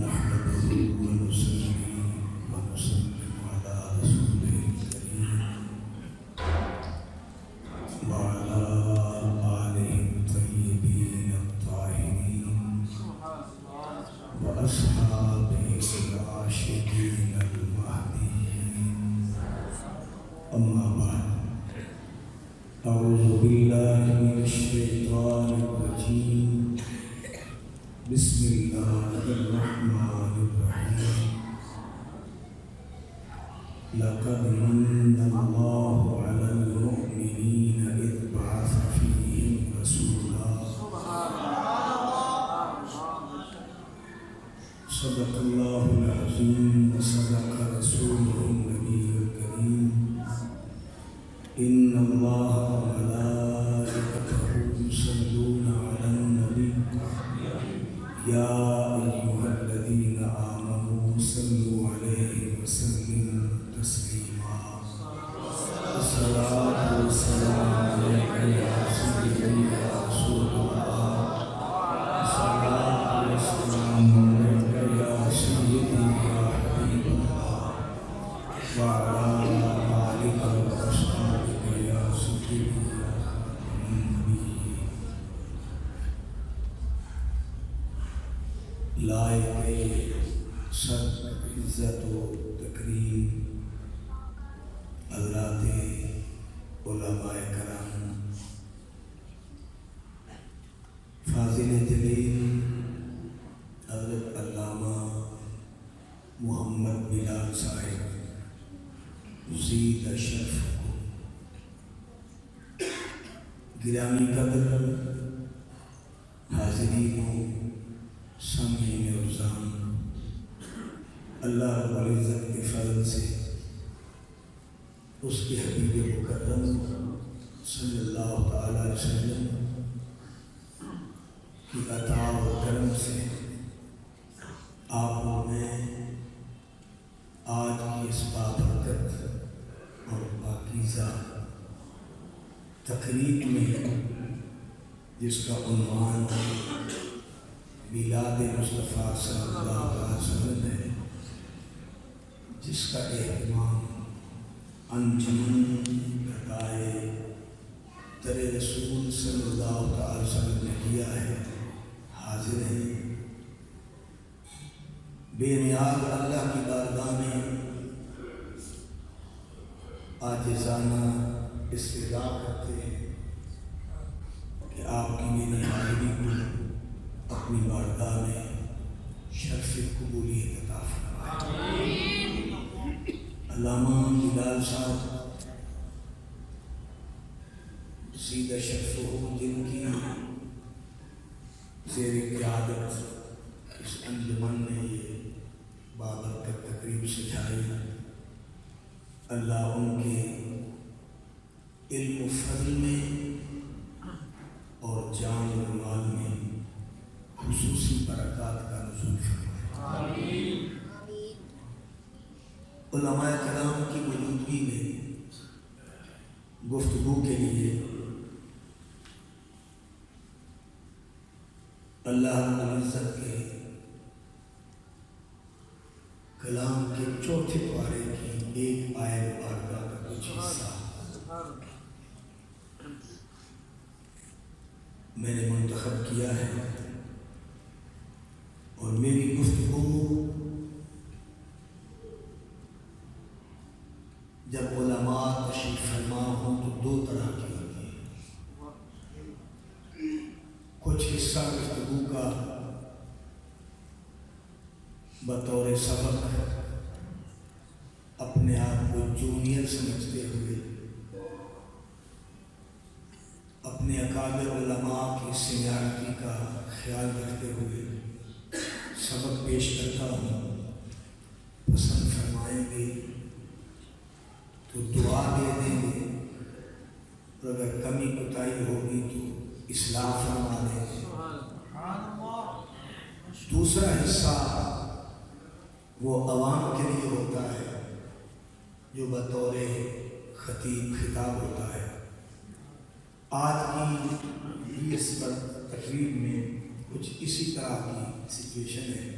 نحمده ونصلي ونسلم على رسوله الكريم وعلى آله الطيبين الطاهرين وأصحابه الراشدين المهديين. أما بعد، أعوذ بالله من الشيطان الرجيم. بسم الله الرحمن الرحيم. لقد من الله على المؤمنين إذ بعث فيهم رسولا. صدق الله العظيم وصدق رسوله النبي الكريم. إن الله وملائكته يصلون على النبي يا أيها الذين آمنوا صلوا عليه وسلموا تسليما. الصلاة والسلام عليك يا سيدي يا رسول الله. الصلاة والسلام عليك يا سيدي يا حبيب الله وعلى آلك وأصحابك يا سيدي يا نبي. لائق سب عزت و تکریم حضرات علماء کرام، فاضل جلیل حضرت علامہ محمد بلال صاحب زید اشرف کو، گرامی قدر حاضرین و سامعین رمضان، اللہ رب العزت کے فضل سے اس کے حبیب مکرم صلی اللہ تعالیٰ علیہ وسلم کی عطا و کرم سے آپ میں آج کی اس بابرکت اور پاکیزہ تقریب میں، جس کا عنوان میلاد مصطفیٰ صلی اللہ علیہ وسلم ہے، جس کا اہتمام انجمن گھٹائے در رسول صلی اللہ علیہ وسلم نے کیا ہے، حاضر ہیں بے نیاز اللہ کی بارگاہ میں عاجزانہ استدعا کرتے ہیں کہ آپ کی میری حاضری کو اپنی بارگاہ میں شرف قبولیت عطا فرمائے۔ علامہ بلال صاحب زید اشرف جن کی زیر قیادت اس انجمن نے یہ بابرکت تقریب سجائی، اللہ ان کے علم و فضل میں اور جان و مال میں خصوصی برکات کا نزول فرمائے۔ علماء کرام کی موجودگی میں گفتگو کے لیے اللہ رب العزت کے کلام کے چوتھے پارے کی ایک آیت مبارکہ کا کچھ حصہ میں نے منتخب کیا ہے، اور میری گفتگو جب علماء تشریف فرما ہوں تو دو طرح کی ہوتی ہے۔ کچھ حصہ گفتگو کا بطور سبق اپنے آپ کو جونیئر سمجھتے ہوئے، اپنے اکابر علماء کی سینیارٹی کا خیال رکھتے ہوئے سبق پیش کرتا ہوں، پسند فرمائیں گے تو دعا دے دیں گے، اور اگر کمی کوتاہی ہوگی تو اصلاح فرما دیں گے۔ دوسرا حصہ وہ عوام کے لیے ہوتا ہے جو بطور خطیب خطاب ہوتا ہے۔ آج کی اس تقریب میں کچھ اسی طرح کی سچویشن ہے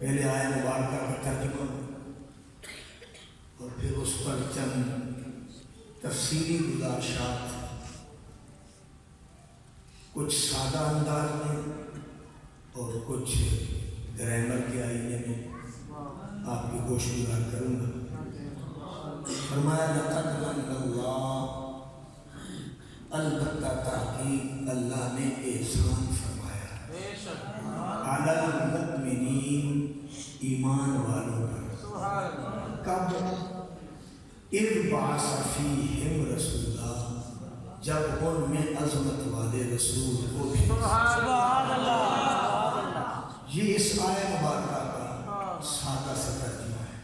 پہلے آیت مبارکہ کا ترجمہ اور پھر اس پر چند تفصیلی گزارشات کچھ سادہ انداز میں اور کچھ گرامر کے آئینے میں آپ کی گوش گزار کروں گا۔ فرمایا لقد من اللہ، البتہ تحقیق اللہ نے احسان فرمایا علی المؤمنین، ایمان والوں پر۔ کب؟ اذ بعث فیہم رسولا، جب ان میں عظمت والے رسول کو بھی۔ یہ اس آیت مبارکہ کا سادہ سا ترجمہ ہے۔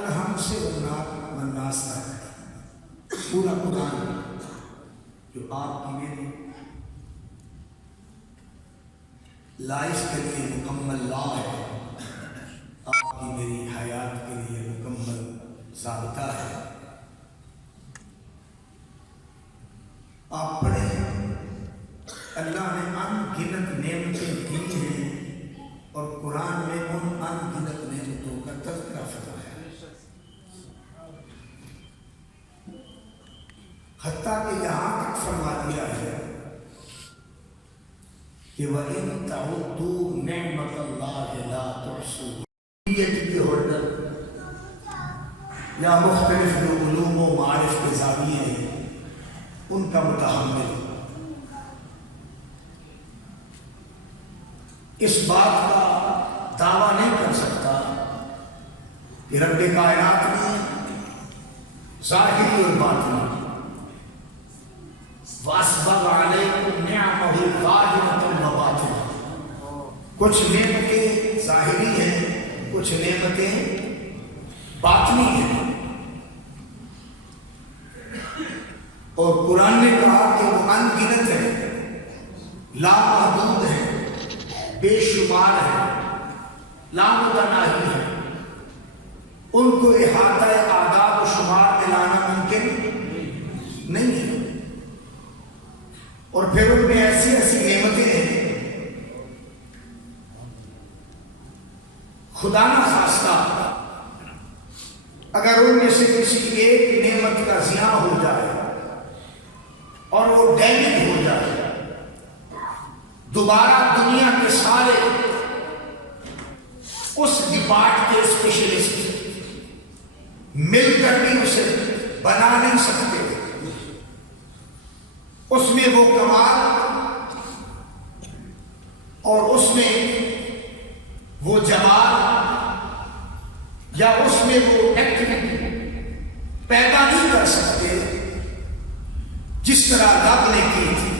الحمد سے والناس تک پورا قرآن جو آپ کی میری لائف کے لیے مکمل لا ہے، آپ کی میری حیات کے لیے مکمل ضابطہ ہے، آپ پڑھیں۔ اللہ نے ان گنت نعمتیں دی ہیں اور قرآن میں ان ان گنت نعمتوں کا تذکرہ فرمایا، حتیٰ کہ یہاں تک فرما دیا ہے کہ وَإِن تَعُدُّوا نِعْمَةَ اللَّهِ لَا تُحْصُوهَا۔ یہ کی ہولڈر یا مختلف جو علوم و معارف کے زاویے ہیں ان کا متحمل اس بات کا دعویٰ نہیں کر سکتا کہ رب کائنات نے ظاہری اور باطنی وَأَسْبَغَ عَلَيْكُمْ نِعَمَهُ ظَاهِرَةً وَبَاطِنَةً، کچھ نعمتیں ظاہری ہیں، کچھ نعمتیں باطنی ہیں، اور قرآن نے کہا کہ وہ ان گنت ہے، لا محدود ہے، بے شمار ہے، لامتناہی ہے، ان کو احاطہ اعداد و شمار میں لانا ممکن نہیں ہے، اور پھر ان میں ایسی ایسی نعمتیں ہیں خدا نہ خواستہ اگر ان میں سے کسی ایک نعمت کا زیاں ہو جائے اور وہ ڈیمیج ہو جائے، دوبارہ دنیا کے سارے اس ڈپارٹ کے اسپیشلسٹ مل کر بھی اسے بنا نہیں سکتے، اس میں وہ کمال اور اس میں وہ جمال یا اس میں وہ ایکٹیویٹی پیدا نہیں کر سکتے جس طرح رب نے کی تھی۔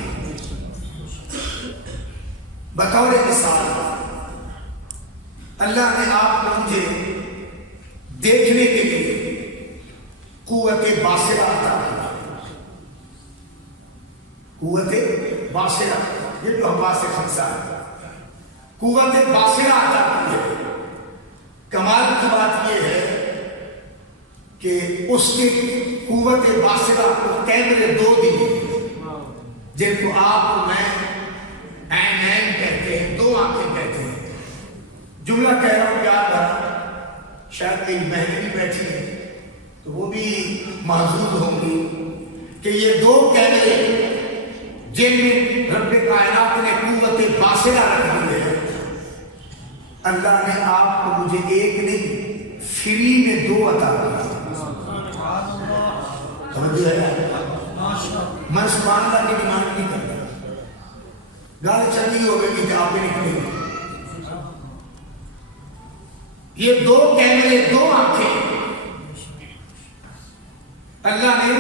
بطور مثال اللہ نے آپ کو مجھے دیکھنے کے لیے قوت باصرہ عطا کی، قوت باصرہ، یہ جو حواس خمسہ ہے، قوت باصرہ عطا کی ہے۔ کمال کی بات یہ ہے کہ اس کی قوت باصرہ کو کیمرے دو دیے جن کو آپ میں عین کہتے ہیں، دو آنکھیں کہتے ہیں۔ جملہ کہہ رہا ہوں یاد رہا، شاید ایک بہنیں بھی بیٹھی ہیں تو وہ بھی محظوظ ہوں گی کہ یہ دو کیمرے جن میں رب کائنات نے قوت باصرہ رکھ دی ہے، اللہ نے آپ کو مجھے ایک نہیں فری میں دو عطا کیا۔ سمجھ ہے؟ میں سبحان اللہ کی ڈیمانڈ نہیں کرتا، گالی چلی ہو گئی کہ آپ بھی نکلیں گے۔ یہ دو کیمرے، دو آنکھیں اللہ نے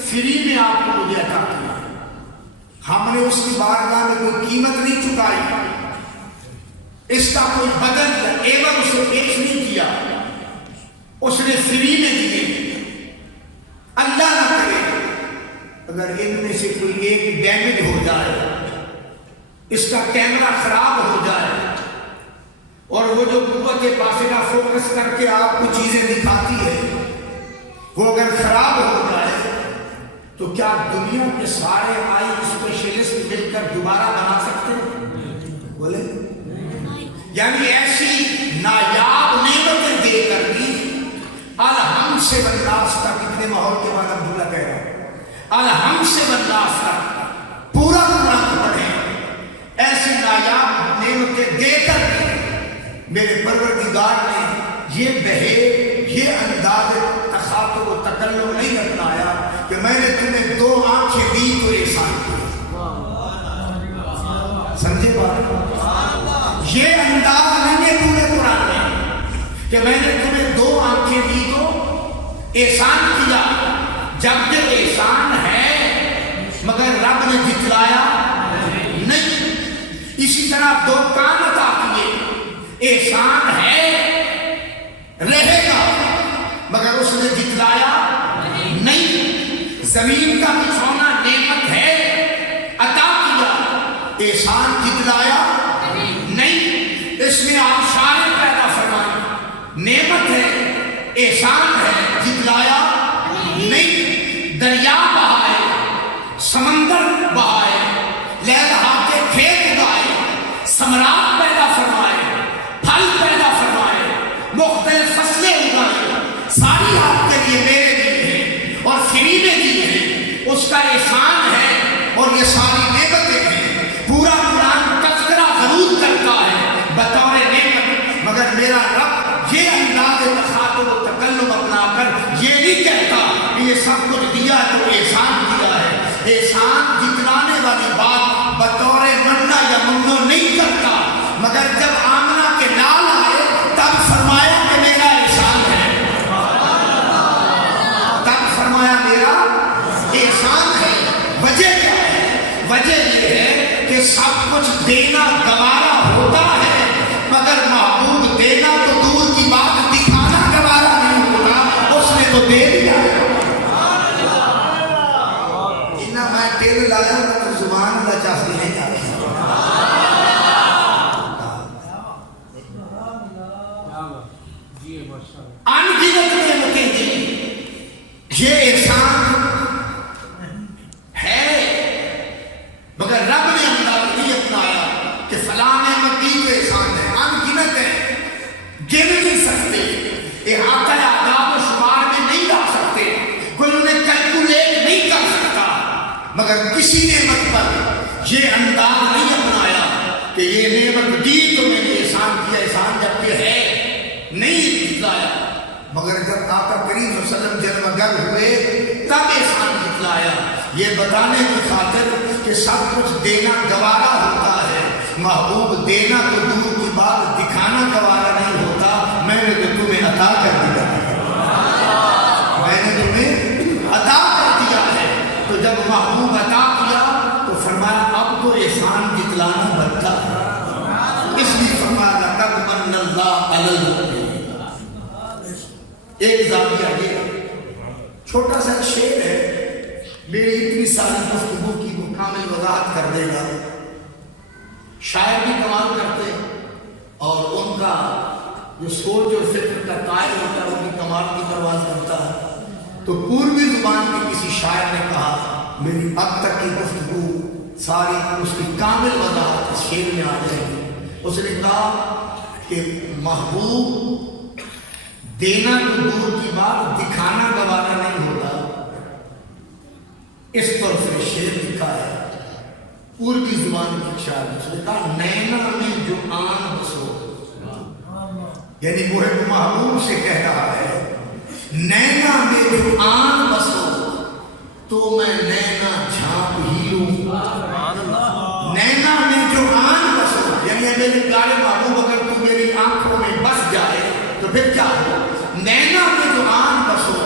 فری میں آپ کو مجھے عطا کیا۔ ہم نے اس کی بارگاہ میں کوئی قیمت نہیں چکائی، اس کا کوئی بدل یا ایوہ اسے پیش نہیں کیا، اس نے فری میں دیے۔ اللہ نہ کرے اگر ان میں سے کوئی ایک ڈیمیج ہو جائے، اس کا کیمرہ خراب ہو جائے، اور وہ جو قوت باصرہ فوکس کر کے آپ کو چیزیں دکھاتی ہے وہ اگر خراب ہو جائے تو کیا دنیا کے سارے آئی اسپیشلسٹ مل کر دوبارہ بنا سکتے ہیں؟ بولے یعنی ایسی نایاب نعمتیں دے کر بھی الحم سے والناس تک، کتنے ماحول کے بعد عبداللہ کہہ رہا ہوں، الحم سے والناس تک پورا قرآن پڑھیں، ایسی نایاب نعمتیں دے کر بھی میرے پروردگار نے یہ بہے، یہ انداز تخاطب و تکلم نہیں اپنایا کہ میں نے تمہیں 2 آنکھیں دی تو احسان کیا۔ سمجھے بات؟ یہ انداز نہیں ہے پورے قرآن میں کہ میں نے تمہیں 2 آنکھیں دی تو احسان کیا، جبکہ احسان ہے مگر رب نے جتلایا نہیں۔ اسی طرح 2 کان عطا کیے، احسان ہے رہے گا مگر اس نے جتلایا نہیں۔ زمین کا بچھونا نعمت ہے، عطا کیا، احسان جتلایا نہیں۔ اس میں آبشاریں پیدا فرمائی، نعمت ہے، احسان ہے، جتلایا نہیں۔ دریا بہائے، سمندر بہائے، لہلہا کے کھیت اگائے، ثمرات پیدا فرمائے، پھل پیدا فرمائے، مختلف فصلیں اگائے، ساری آپ کے لیے میرے لیے ہیں اور فری میں دی ہیں، اس کا احسان ہے اور یہ ساری نعمتیں ہیں۔ پورا قرآن تذکرہ ضرور کرتا ہے بطور نعمت، مگر میرا رب یہ انداز تخاطب و تکلم اپنا کر یہ نہیں کہتا کہ یہ سب کچھ دیا ہے تو احسان دیا ہے۔ احسان جتلانے والی بات بطور مننا یا منو نہیں کرتا، مگر جب آمنہ کے لال آئے تب فرمایا کہ میرا احسان ہے، تب فرمایا میرا احسان ہے۔ وجہ کیا ہے؟ وجہ یہ ہے کہ سب کچھ دینا گوارا ہوتا ہے مگر محبوب دینا تو دور کی بات، دکھانا گوارا نہیں ہوتا، اس نے تو دے دیا ہے۔ اتنا میں تیل لایا تو زبان اللہ چاہتی نہیں آئی۔ انگنت نعمتیں دی، یہ احسان ہے مگر رب نے انداز نہیں اپنایا کہ فلاں نعمت دی تو احسان ہے۔ انگنت ہے، گن نہیں سکتے، احاطہ اعداد و شمار میں نہیں لا سکتے، کوئی انہیں کیلکولیٹ نہیں کر سکتا، مگر کسی نعمت پر یہ انداز نہیں اپنایا کہ یہ نعمت دی تو میں نے احسان کیا، احسان جب یہ ہے نہیں جتلایا، مگر جب آقا کریم صلی اللہ علیہ وسلم جلوہ گر ہوئے تب احسان جتلایا، یہ بتانے کی خاطر کہ سب کچھ دینا گوارا ہوتا ہے، محبوب دینا تو دور کی بات، دکھانا گوارا نہیں ہوتا۔ میں نے تو تمہیں عطا کر دیا ہے، میں نے تمہیں عطا کر دیا ہے۔ تو جب محبوب عطا کیا تو فرمایا اب تو احسان جتلانا بنتا ہے، اس لیے فرمایا لقد من اللہ علی المؤمنین۔ ایک زاویہ یہ چھوٹا سا شعر ہے، میری اتنی ساری گفتگو کی مکمل وضاحت کر دے گا۔ شاعر بھی کمال کرتے اور ان کا جو سوچ اور فکر کا قائل ہوتا ہے وہ بھی کمال کی پرواز کرتا ہے۔ تو پوروی زبان کے کسی شاعر نے کہا میری اب تک کی گفتگو ساری اس کی کامل وضاحت اس شعر میں آ جائے گی۔ اس نے کہا کہ محبوب دینا تو دور کی بات، دکھانا گوارا نہیں ہوتا۔ اس طرح سے شعر لکھا ہے پوروی زبان کی شاعر نے، اس نے کہا نینا میں جو آن بسو، یعنی محب محبوب سے کہہ رہا ہے نینا میں جو آن بسو تو میں نینا جھانپ ہی لوں، نینا میں جو آن بسو، یعنی میرے پیارے محبوب اگر تو میری آنکھوں میں بس جائے تو پھر کیا ہو؟ نینا میں جو آن بسو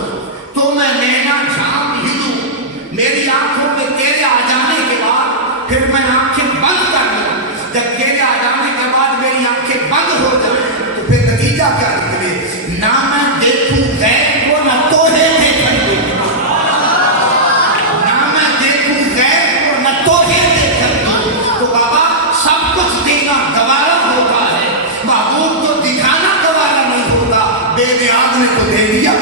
تو میں نینا جھانپ ہی لوں، میری آنکھوں میں تیرے آ جانے کے بعد پھر میں آنکھیں بند کر لوں، جب تیرے آ جانے کے بعد میری آنکھیں بند ہو جائیں تو پھر نتیجہ کیا نکلے؟ نہ میں دیکھوں غیب کو نہ توہے دیکھن دوں، نہ میں دیکھوں غیب کو نہ توہے دیکھن دوں۔ تو بابا سب کچھ دینا گوارا ہوتا ہے، محبوب تو دکھانا گوارا نہیں ہوتا، بے نیاز نے تو دے دیا۔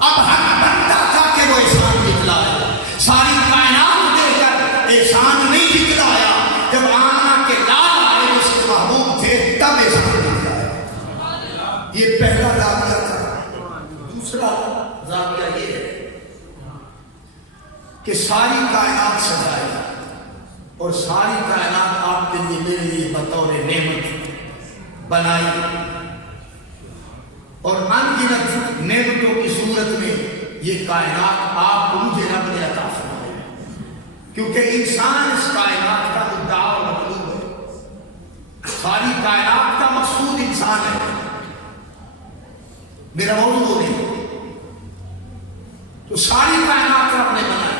اب حق بنتا تھا کہ وہ احسان جتلائے، ساری کائنات دے کر احسان نہیں جتلایا۔ جب آمنہ کے لال آئے اس کے محبوب ساری کائنات سجائی اور ساری کائنات آپ کے لیے میرے لیے بطور نعمت بنائی اور انگنت نعمتوں کی صورت میں یہ کائنات آپ کو مجھے رب نے عطا فرمائی، کیونکہ انسان اس کائنات کا مدعا اور مطلوب ہے، ساری کائنات کا مقصود انسان ہے، میرا موضوع نہیں۔ تو ساری کائنات رب نے بنائی،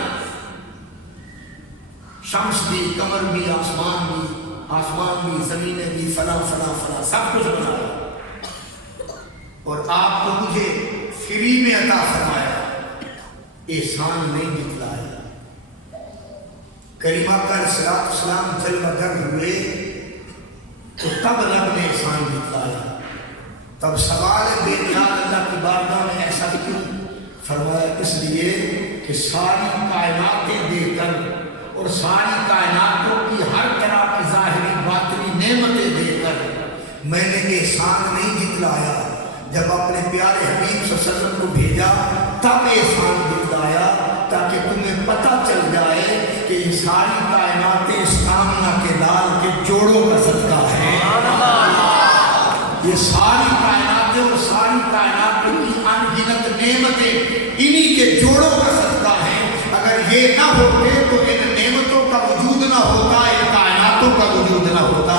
شمس بھی، قمر بھی، آسمان بھی، زمینیں بھی، فلاں فلاں فلاں سب کچھ بنایا اور آپ کو مجھے فری میں عطا فرمایا، احسان نہیں جتلایا۔ کریم آقا علیہ الصلوۃ والسلام جلوہ گر ہوئے تو تب رب نے احسان جتلایا۔ تب سوال ہے بے نیاز اللہ کی بارگاہ میں ایسا کیوں؟ فرمایا اس لیے کہ ساری کائناتیں دے کر اور ساری کائناتوں کی ہر طرح کی ظاہری باطنی نعمتیں دے کر میں نے احسان نہیں جتلایا، جب اپنے پیارے حبیب صلی اللہ علیہ وسلم کو بھیجا تب احسان جتلایا، تاکہ تمہیں پتہ چل جائے کہ یہ ساری کائناتیں اس آمنہ کے لال کے جوڑوں کا صدقہ ہے۔ یہ ساری کائناتیں اور ساری کائناتوں کی انگنت نعمتیں انہی کے جوڑوں کا صدقہ ہے۔ اگر یہ نہ ہوتے تو ان نعمتوں کا وجود نہ ہوتا، ان کائناتوں کا وجود نہ ہوتا۔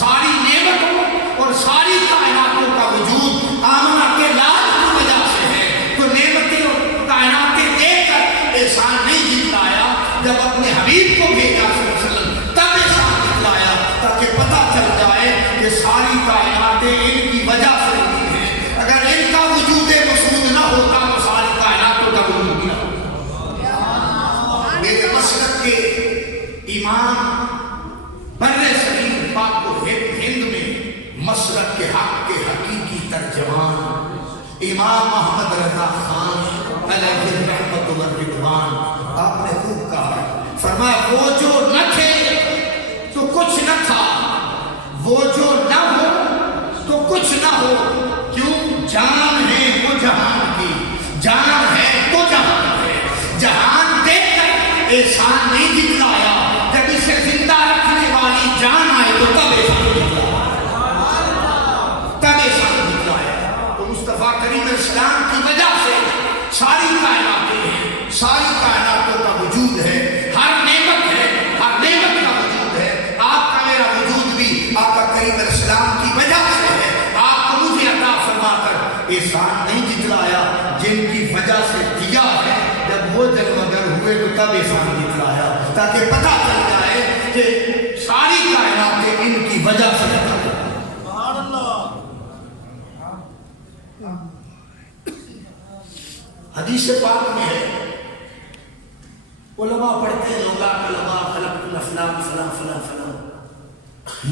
ساری نعمتوں اور ساری کائناتوں کا وجود آمنہ کے لال کی وجہ سے ہے۔ تو نعمتیں اور کائناتیں دیکھ کر احسان نہیں جتلایا، جب اپنے حبیب کو بھیجا صلی اللہ علیہ وسلم تب احسان جتلایا، تاکہ پتہ چل جائے کہ ساری کائناتیں ان کی وجہ سے ہوئی ہیں۔ اگر ان کا وجود مسعود نہ ہوتا تو ساری کائناتوں کا وجود بھی نہ ہوتا۔ میرے مسلک کے امام بر صغیر پاک و ہند میں مسلک کے حق کے حقیقی ترجمان امام محمد رضا خان علیہ رحمت و رضوان، آپ نے خوب کہا، فرمایا وہ جو نہ تھے تو کچھ نہ تھا، وہ جو نہ ہو تو کچھ نہ ہو، کیوں جان ہے وہ جہان کی، جان ہے تو جہان ہے۔ جہان دیکھ کر احسان نہیں جتلایا، جب اسے زندہ رکھنے والی جان آئے تو تب احسان جتلایا، تب احسان جتلایا۔ تو مصطفیٰ کریم علیہ السلام کی وجہ سے ساری کائناتیں ہیں، ساری کائناتوں کا وجود ہے، ہر نعمت ہے، ہر نعمت کا وجود ہے۔ آپ کا میرا وجود بھی آقا کریم علیہ السلام کی وجہ سے ہے۔ آپ کو مجھے عطا فرما کر احسان نہیں جتلایا، جن کی وجہ سے دیا ہے، جب وہ جلوہ گر ہوئے تو تب احسان جتلایا، تاکہ پتہ چل جائے کہ ساری کائناتیں ان کی وجہ سے ہے۔ حدیث پاک میں ہے، علماء پڑھتے ہیں لوگا کلمہ خلقت الافلاک فلاں فلاں فلاں،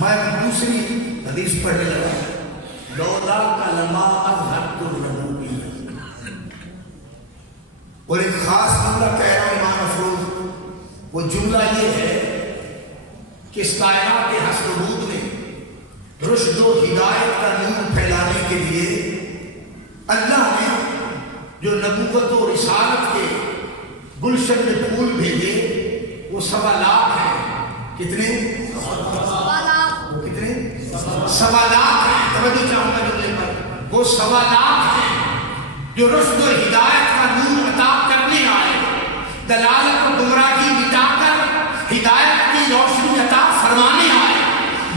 میں دوسری حدیث پڑھنے لگا، لولا کلمہ اظہرت الربوبیہ، اور ایک خاص جملہ کہہ رہا ہوں امام افروز، وہ جملہ یہ ہے کہ اس کائنات کے حسن و بود میں رشد و ہدایت کا نور پھیلانے کے لیے اللہ نے جو نبوت و رسالت کے گلشن میں پھول بھیجے وہ 1.25 لاکھ ہیں۔ کتنے؟ 1.25 لاکھ۔ وہ کتنے؟ 1.25 لاکھ ہیں۔ توجہ چاہوں گا جملے پر، وہ 1.25 لاکھ ہیں جو رشد و ہدایت کا نور عطا کرنے آئے، دلالت و گمراہی مٹا کر ہدایت کی روشنی عطا فرمانے آئے،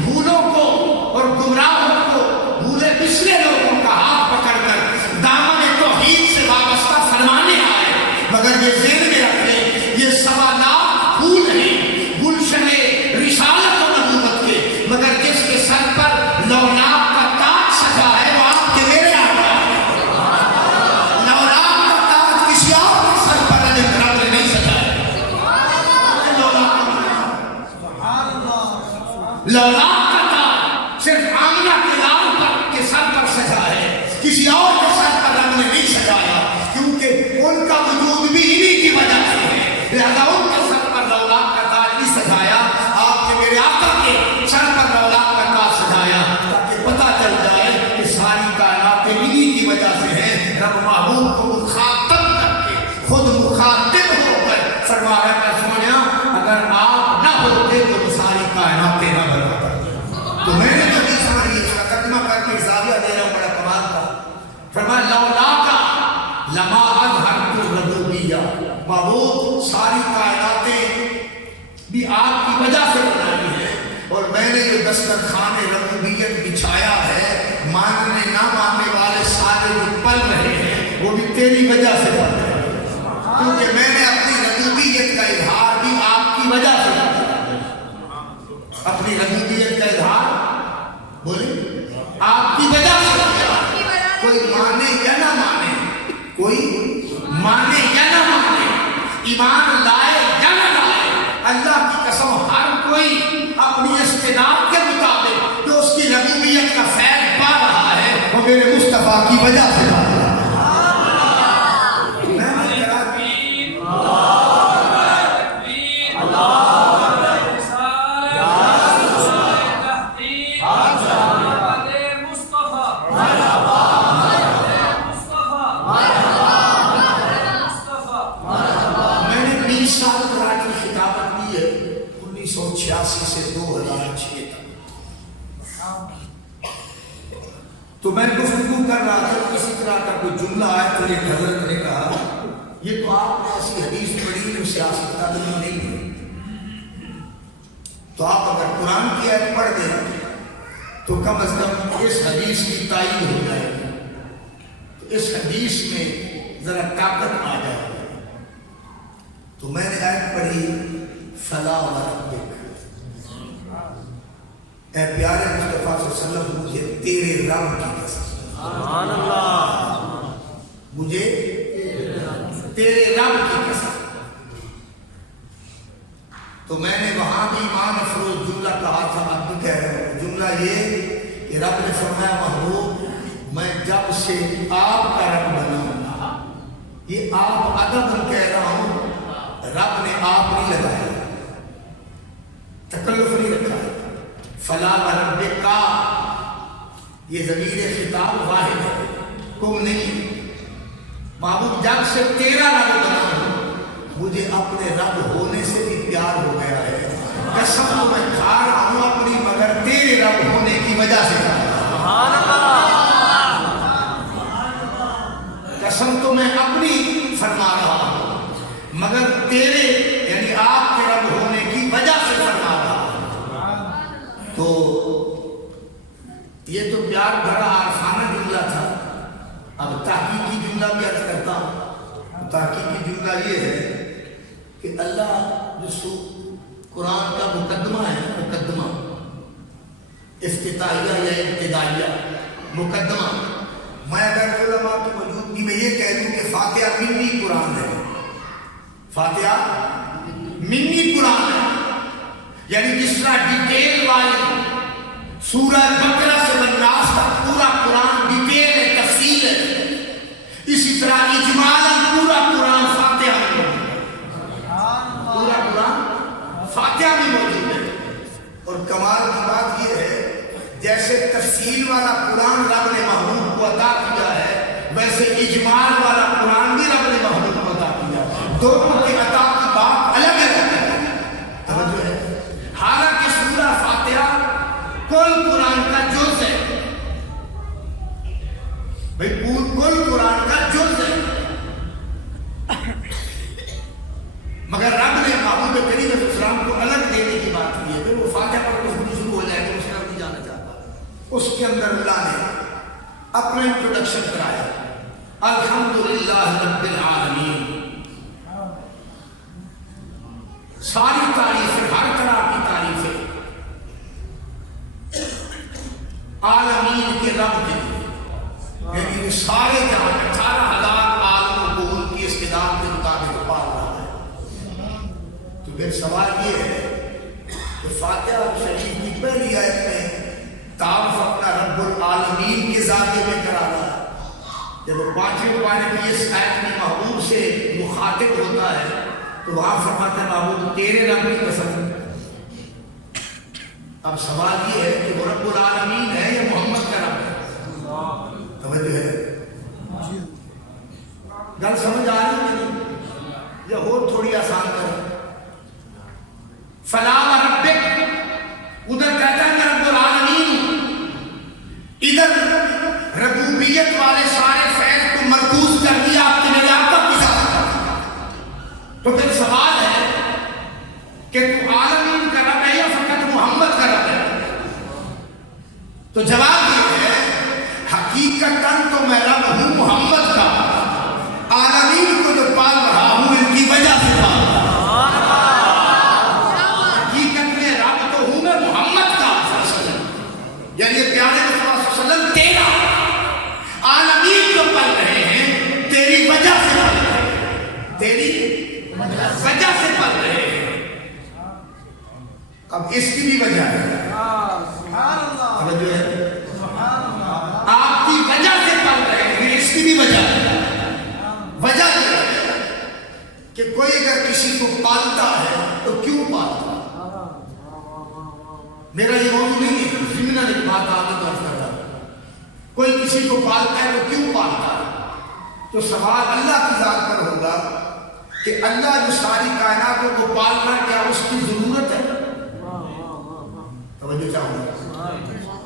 بھولوں کو اور گمراہوں کو، بھولے پچھلے لوگوں کا ہاتھ پکڑ کر دامن توحید سے وابستہ فرمانے آئے۔ مگر یہ ذہن میں رکھ لیں، یہ 1.25 لاکھ پھول ہیں گلشن رسالت و نبوت کے، مگر جس کے سر پر لولاک کا تاج سجا ہے وہ آپ کے میرے آقا ہے۔ لولاک کا تاج کسی اور کے سر پر رب نے نہیں سجایا۔ لولاک کا تاج صرف آمنہ کے لال پر کے سر پر سجا ہے، کسی اور کے سر پر رب نے نہیں سجایا، کیونکہ ان کا وجود بھی انہی کی وجہ سے ہے، لہذا ان کے سر پر لولاک کا تاج نہیں سجایا، آپ کے میرے آقا کے سر پر لولاک کا تاج سجایا، تاکہ پتہ چل جائے کہ ساری کائناتیں انہی کی وجہ سے ہیں۔ رب محبوب کو مخاطب کر کے خود مخاطب ہو کر فرمایا دسترخوان ربوبیت بچھایا ہے، ماننے نہ ماننے والے سارے جو پل رہے ہیں وہ بھی تیری وجہ سے پل رہے ہیں، کیونکہ میں نے اپنی ربوبیت کا اظہار بھی آپ کی وجہ سے کیا، اپنی ربوبیت کا اظہار بولے آپ کی وجہ سے کیا۔ کوئی مانے یا نہ مانے، کوئی مانے یا نہ مانے، ایمان لائے یا نہ لائے، اللہ کی قسم ہر کوئی اپنی استعداد کے مطابق جو اس کی ربوبیت کا فیض پا رہا ہے وہ میرے مصطفیٰ کی وجہ سے پا رہا ہے۔ تو میں گفتگو کر رہا تھا، کسی طرح کا کوئی جملہ آیا تو ایک حضرت نے کہا یہ تو آپ نے ایسی حدیث پڑھی جو سیاست تعلیم نہیں ہے، تو آپ اگر قرآن کی آیت پڑھ دیں تو کم از کم اس حدیث کی تائید ہو جائے گی، تو اس حدیث میں ذرا طاقت آ جائے گی۔ تو میں نے آیت پڑھی فلا وربک، اے پیارے مصطفیٰ صلی اللہ علیہ وسلم مجھے تیرے رب کی قسم، سبحان اللہ، مجھے تیرے رب کی قسم۔ تو میں نے وہاں بھی ایمان افروز جملہ کہا تھا، اب بھی کہہ رہا ہوں جملہ یہ کہ رب نے فرمایا محبوب میں جب سے آپ کا رب بنا ہوں، یہ آپ ادب کہہ رہا ہوں، رب نے آپ نہیں لگایا، تکلف نہیں رکھا ہے۔ فلا وربک کا یہ ضمیر خطاب واحد ہے، کم نہیں، محبوب جب سے تیرا رب بنا ہوں مجھے اپنے رب ہونے سے بھی پیار ہو گیا ہے، قسم تو میں کھا رہا ہوں اپنی مگر تیرے رب ہونے کی وجہ سے کھا رہا ہوں، قسم تو میں اپنی فرما رہا ہوں مگر تیرے یعنی آپ کے رب ہونے کی وجہ سے فرما رہا ہوں۔ تو یہ تو پیار بھرا عارفانہ جملہ تھا، اب تحقیقی جملہ بھی عرض کرتا ہوں۔ تحقیقی جملہ یہ ہے کہ اللہ جو قرآن کا مقدمہ ہے، مقدمہ افتتاحیہ یا ابتدائیہ مقدمہ، میں اگر علماء کی موجودگی میں یہ کہہ دوں کہ فاتحہ منی قرآن ہے، فاتحہ منی قرآن ہے، یعنی جس طرح ڈیٹیل والی سورہ بقرہ سے الناس تک پورا قرآن ڈیٹیل ہے، تفصیل ہے، اسی طرح اجمالاً پورا قرآن فاتحہ میں موجود ہے، پورا قرآن فاتحہ میں موجود ہے۔ اور کمال کی بات یہ ہے جیسے تفصیل والا قرآن رب نے محبوب کو عطا کیا ہے، ویسے اجمال والا قرآن بھی رب نے محبوب کو عطا کیا ہے، دونوں کے عطا کی بات الگ ہے۔ توجہ ہے، حالانکہ سورہ فاتحہ کل قرآن کا جز ہے، بھئی کل قرآن کا جز ہے، مگر رب نے محبوب کریم صلی اللہ علیہ وسلم کو الگ دینے کی بات کی ہے۔ پھر وہ فاتحہ پڑھ کے شروع ہو جائے گا، اس طرف نہیں جانا چاہتا، اس کے اندر اللہ نے اپنا انٹروڈکشن کرایا، الحمدللہ رب العالمین، ساری تعریفیں، ہر طرح کی تعریفیں عالمین کے رب کے لیے، یعنی سارے جہاں 18,000 عالموں کو ان کی استعداد کے مطابق پال رہا ہے۔ تو پھر سوال یہ ہے کہ فاتحہ شریف کی پہلی آیت میں تعارف اپنا رب العالمین کے ذریعے میں کرا رہا ہے، جب پانچویں پارے کی اس آیت میں محبوب سے مخاطب ہوتا ہے تو وہاں فرماتا ہے محبوب تیرے رب کی قسم۔ اب سوال یہ ہے کہ وہ رب العالمین ہے یا محمد کا رب ہے؟ توجہ ہے، گل سمجھ آ رہی ہے یا اور تھوڑی آسان کریں؟ فلا وربک ادھر کہتا ہے کہ رب العالمین، ادھر ربوبیت والے سارے فعل کو مرکوز کر دیا آپ کی نجات کی ذات۔ تو پھر سوال ہے کہ تو عالمین کا رب ہے یا فقط محمد کا رب ہے؟ تو جواب یہ ہے حقیقتاً تو میں رب ہوں محمد کا، عالمین کو جو پال رہا ہوں ان کی وجہ سے پال رہا ہوں۔ حقیقت میں رب تو ہوں میں محمد کا صلی اللہ علیہ وسلم، یعنی پیارے مصطفیٰ صلی اللہ علیہ وسلم تیرا، عالمین جو پل رہے ہیں تیری وجہ سے پل رہے ہیں، تیری وجہ سے پل رہے ہیں۔ اب اس کی بھی وجہ ہے، آپ کی وجہ سے پل رہے ہیں، اس کی بھی وجہ ہے۔ وجہ یہ ہے کہ کوئی اگر کسی کو پالتا ہے تو کیوں پالتا ہے؟ میرا یہ موضوع نہیں ہے، ضمن ایک بات آگے بات کر رہا ہے۔ کوئی کسی کو پالتا ہے تو کیوں پالتا ہے؟ تو سوال اللہ کی ذات پر ہوگا کہ اللہ جو ساری کائناتوں کو پال رہا ہے کیا اس کی ضرورت ہے؟ توجہ چاہوں گا،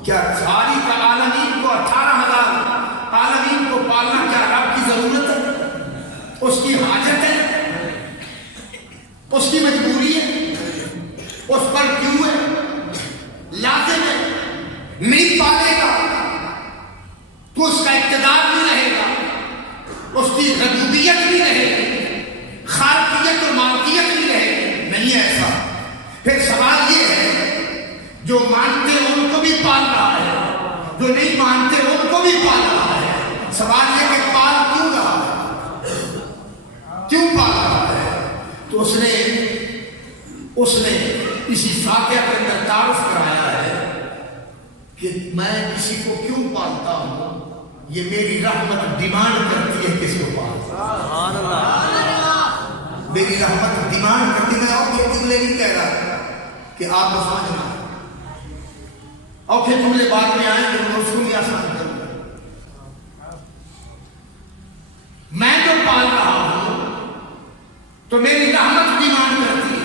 کیا ساری کا عالمین کو 18,000 عالمین کو پالنا کیا رب کی ضرورت ہے؟ اس کی حاجت ہے؟ اس کی مجبوری ہے؟ اس پر کیوں ہے؟ لازم ہے؟ نہیں پالے گا تو اس کا اقتدار نہیں رہے گا، اس کی ربوبیت نہیں رہے گی، خالقیت اور مالکیت نہیں رہے گی، نہیں ہے ایسا۔ پھر سوال یہ ہے جو مانتے ان کو بھی پال رہا ہے، جو نہیں مانتے ان کو بھی پال رہا ہے۔ سوال یہ کہ پال کیوں رہا ہے؟ کیوں پال رہا ہے؟ تو اس نے اسی واقعہ کے اندر تعارف کرایا ہے کہ میں کسی کو کیوں پالتا ہوں، یہ میری رحمت ڈیمانڈ کرتی ہے کس کو پالتا، میری رحمت ڈیمانڈ کرتی ہے۔ میں اور یہ جملے نہیں کہہ رہا کہ آپ کو سمجھنا، اور پھر جملے بعد میں آئیں کہ میں اس کو بھی آسان کروں۔ میں جو پال رہا ہوں تو میری رحمت ڈیمانڈ کرتی ہے۔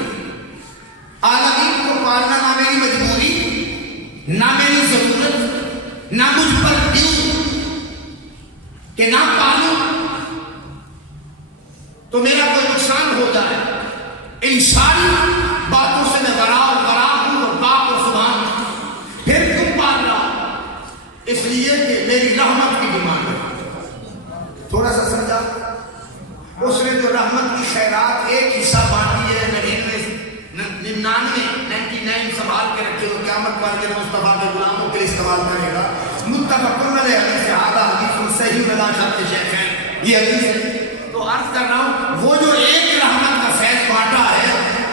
عالمین کو پالنا نہ میری مجبوری، نہ میری ضرورت، نہ مجھ پر ڈیو کہ نہ پالوں تو میرا کوئی نقصان ہو جائے۔ ان ساری باتوں سے میں براب ہوں اور پاک اور سبحان ہوں۔ پھر کیوں پال رہا؟ اس لیے کہ میری رحمت کی ڈیمانڈ ہے۔ تھوڑا سا سمجھا؟ اس نے جو رحمت کی خیرات ایک حصہ بانٹی ہے 99 سنبھال کے رکھے ہو، قیامت پر کے مصطفیٰ کے غلاموں کے لیے استعمال کرے گا۔ متفق علیہ حدیث ہے، اعلیٰ حدیث صحیح بلا شرط شیخ ہے، یہ حدیث ہے۔ تو عرض کر رہا ہوں وہ جو ایک رحمت کا فیض بانٹا ہے،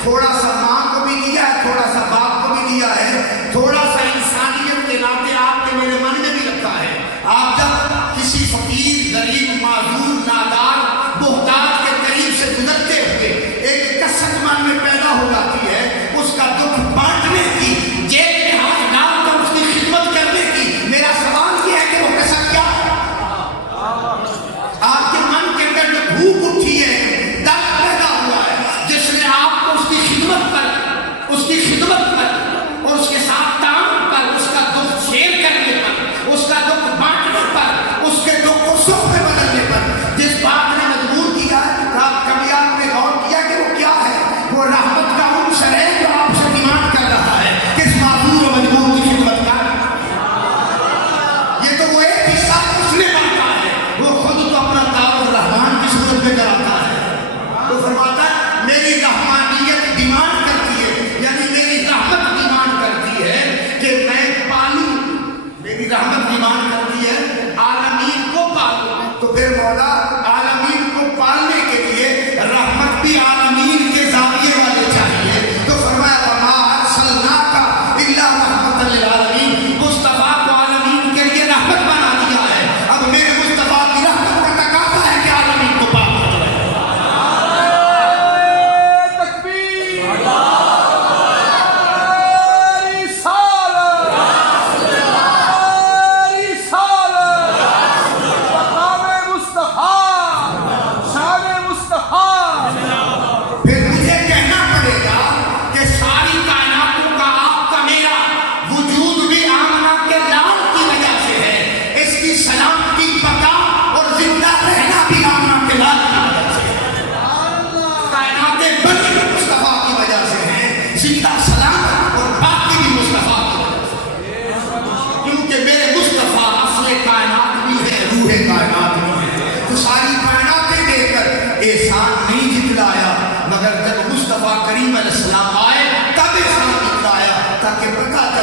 تھوڑا سا ماں کو بھی دیا ہے، تھوڑا سا باپ کو بھی دیا ہے، تھوڑا سا انسانیت کے ناطے آپ کے میرے من میں بھی رکھا ہے۔ آپ جب کسی فقیر، غریب، معذور، نادار، محتاج کے قریب سے گزرتے ہوئے ایک کثرت من میں پیدا ہو جاتی ہے، اس کا دکھ بانٹنے کی، جیب میں ہاتھ ڈال کر اس کی خدمت کرنے کی۔ میرا سوال یہ ہے کہ وہ کیسا کیا ہے؟ آپ کے من کے اندر جو بھوک اٹھی ہے، درد پیدا ہوا ہے، جس نے آپ کو اس کی خدمت پر اور اس کے ساتھ تعامل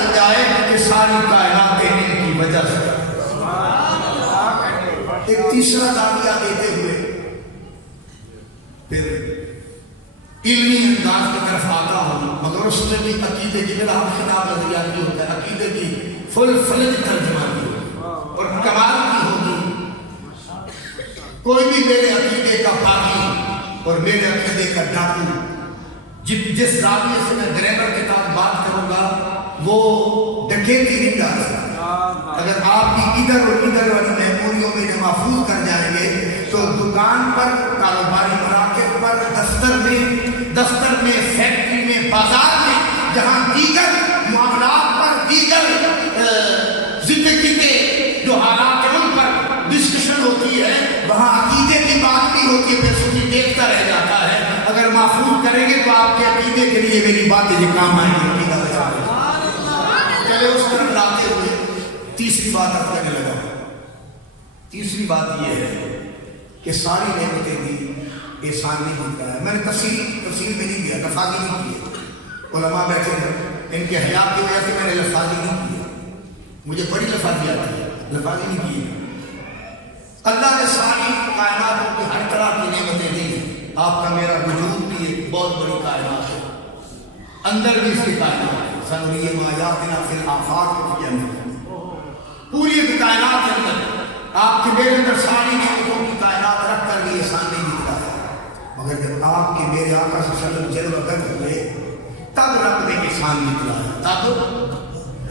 چل جائے کہ ساری کائنات ان کی وجہ سے. ایک تیسرا دعویٰ دیتے ہوئے پھر علمی انداز کی طرف آتا ہوں، مگر اس میں بھی عقیدے کی میرا خطاب نظریاتی ہوتا ہے، عقیدے کی فل فلج ترجمہ کی اور کمال کی ہوگی. کوئی بھی میرے عقیدے کا باغی اور میرے عقیدے کا ڈاکو جس زاویے سے میں گریمر کے ساتھ بات کروں گا وہ ڈکیتی نہیں ڈال سکتا. اگر آپ کی ادھر اور ادھر والی میموریوں میں محفوظ کر جائیں گے تو دکان پر، کاروباری مراکز پر، دفتر میں، فیکٹری میں، بازار میں، جہاں دیگر معاملات پر، دیگر زندگی کے جو حالات ہیں ان پر ڈسکشن ہوتی ہے، وہاں عقیدے کی بات بھی ہوتی ہے. پھر سنی دیکھتا رہ جاتا ہے. اگر محفوظ کریں گے تو آپ کے عقیدے کے لیے میری باتیں یہ کام آئیں گی. چلے اس طرح لاتے ہوئے تیسری بات اب کرنے لگا. تیسری بات یہ ہے کہ ساری نعمتیں بھی احسان نہیں ہوتا ہے. میں نے تفصیل میں نہیں کیا، لفاظی نہیں کیے. علماء بیٹھے ہیں، ان کے حیات کی وجہ سے میں نے لفاظی نہیں کیا. مجھے بڑی لفاظی آتی ہے، لفاظی نہیں کی. اللہ نے ساری کائنات کی ہر طرح کی نعمتیں دی ہیں. آپ کا میرا وجود بھی ایک بہت بڑی کائنات ہے، اندر بھی اس کی کائنات ہے. سنريهم آياتنا في الآفاق وفي أنفسكم. پوری کائنات کے اندر آپ کے میرے اندر ساری نعمتوں کی کائنات رکھ کر بھی احسان نہیں دکھ رہا ہے. مگر جب آپ کے میرے آقا صلی اللہ علیہ وسلم جلوہ گر ہوئے تب رب نے احسان دکھلایا. تب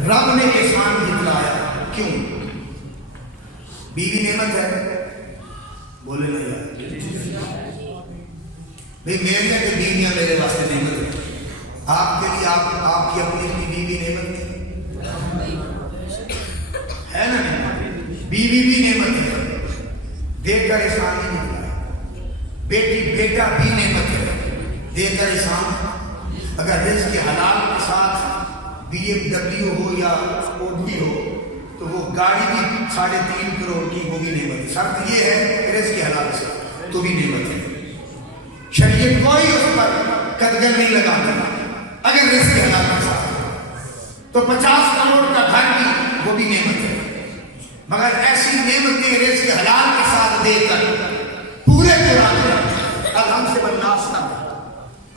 رب نے احسان دکھلایا. کیوں؟ بیوی نعمت ہے، بولے نہیں یار بھئی میرے کہ بیویاں میرے واسطے نعمت ہے. آپ کے لیے آپ کی اپنی بیوی نعمت ہے نا؟ بیوی بھی نعمت ہے، دیکھ کر احسان نہیں نکلا. بیٹی بیٹا بھی نعمت ہے، دیکھ کر احسان. اگر رزق کے حلال کے ساتھ BMW ہو یا اوڈی ہو تو وہ گاڑی بھی 3.5 کروڑ کی وہ بھی نعمت ہے. شرط یہ ہے کہ رزق کے حلال سے تو بھی نعمت ہے. شریعت کوئی اس پر قدغن نہیں لگاتا. اگر رزق کے حلال کے ساتھ تو 50 کروڑ کا گھر بھی وہ بھی نعمت ہے. مگر ایسی نعمتیں رزق کے حلال کے ساتھ دے کر پورے قرآن میں الحم سے والناس نہ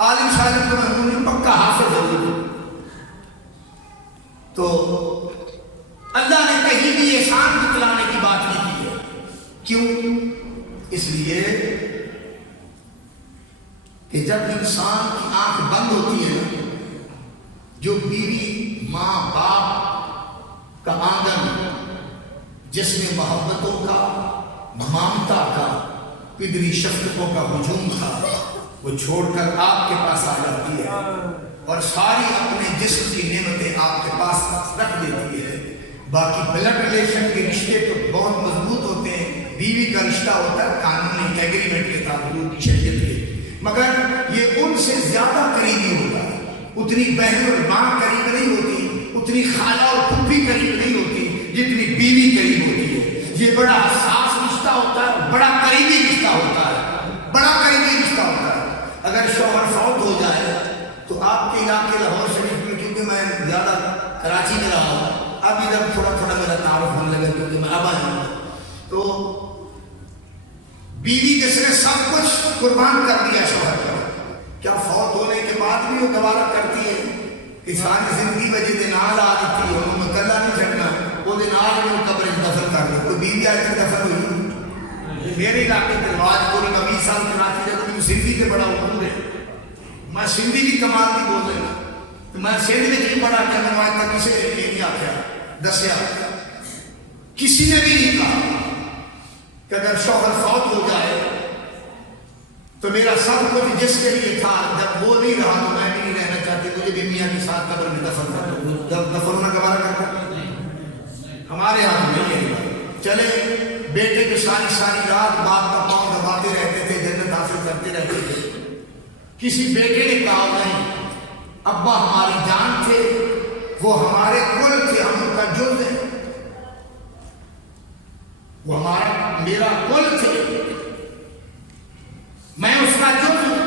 عالم شاعر کو محمود پکا حافظ ہو تو اللہ نے کہیں بھی احسان دکھلانے کی بات نہیں کی ہے. کیوں؟ اس لیے کہ جب انسان کی آنکھ بند ہوتی ہے نا، جو بیوی ماں باپ کا آنگن جس میں محبتوں کا، ممانتا کا، پدری شفقتوں کا ہجوم تھا، وہ چھوڑ کر آپ کے پاس آ جاتی ہے اور ساری اپنے جسم کی نعمتیں آپ کے پاس رکھ دیتی ہے. باقی بلڈ ریلیشن کے رشتے تو بہت مضبوط ہوتے ہیں. بیوی کا رشتہ ہوتا ہے قانونی ایگریمنٹ کے ساتھ حضور کی شریعت کے، مگر یہ ان سے زیادہ قریبی ہوتا ہے. اتنی بہن اور ماں قریب نہیں ہوتی، اتنی خالہ اور پھوپھی قریب نہیں ہوتی جتنی بیوی قریب ہوتی ہے. یہ بڑا حساس رشتہ ہوتا ہے، بڑا قریبی رشتہ ہوتا ہے، بڑا قریبی رشتہ ہوتا ہے. اگر شوہر فوت ہو جائے تو آپ کے علاقے لاہور شریف میں، کیونکہ میں زیادہ کراچی میں رہا ہوں، اب ادھر تھوڑا تھوڑا میرا تعارف ہونے لگا کیونکہ میں اب آیا ہوں، تو بیوی جس نے سب کچھ قربان کر دیا شوہر کا، کیا فوت ہونے کے بعد بھی وہ دوبارہ کرتی ہے؟ انسان زندگی میں جی نال آ دیتی ہے، انہوں نے کلا نہیں چھڑنا، وہ نال میں قبر دفن کر دو. کوئی بیوی آج تک دفن ہوئی؟ میرے علاقے کے رواج پورے 20 سال کراچی جب مجھے سندھی سے بڑا عمر ہے، میں سندھی بھی کمال کی بول رہا تو میں سندھ میں نہیں پڑھا کہ میں آج تک کسی نے نہیں آخیا دسیا، کسی نے بھی نہیں کہا کہ اگر شوہر فوت ہو جائے تو میرا سب کچھ جس کے لیے تھا جب وہ نہیں رہا تو میں بھی نہیں رہنا چاہتی، مجھے بھی میاں کے ساتھ قبر میں دفن کر دو. جب دفن ہونا گوارا کرتا ہمارے ہاتھ میں نہیں ہے. چلے بیٹے کے ساری رات باپ کا پاؤں دباتے رہتے تھے، جنت حاصل کرتے رہتے تھے. کسی بیٹے نے کہا نہیں، ابا ہماری جان تھے، وہ ہمارے کل تھے، ہم ان کا جز ہے، وہ ہمارا میرا کل تھے، میں اس کا جز ہوں،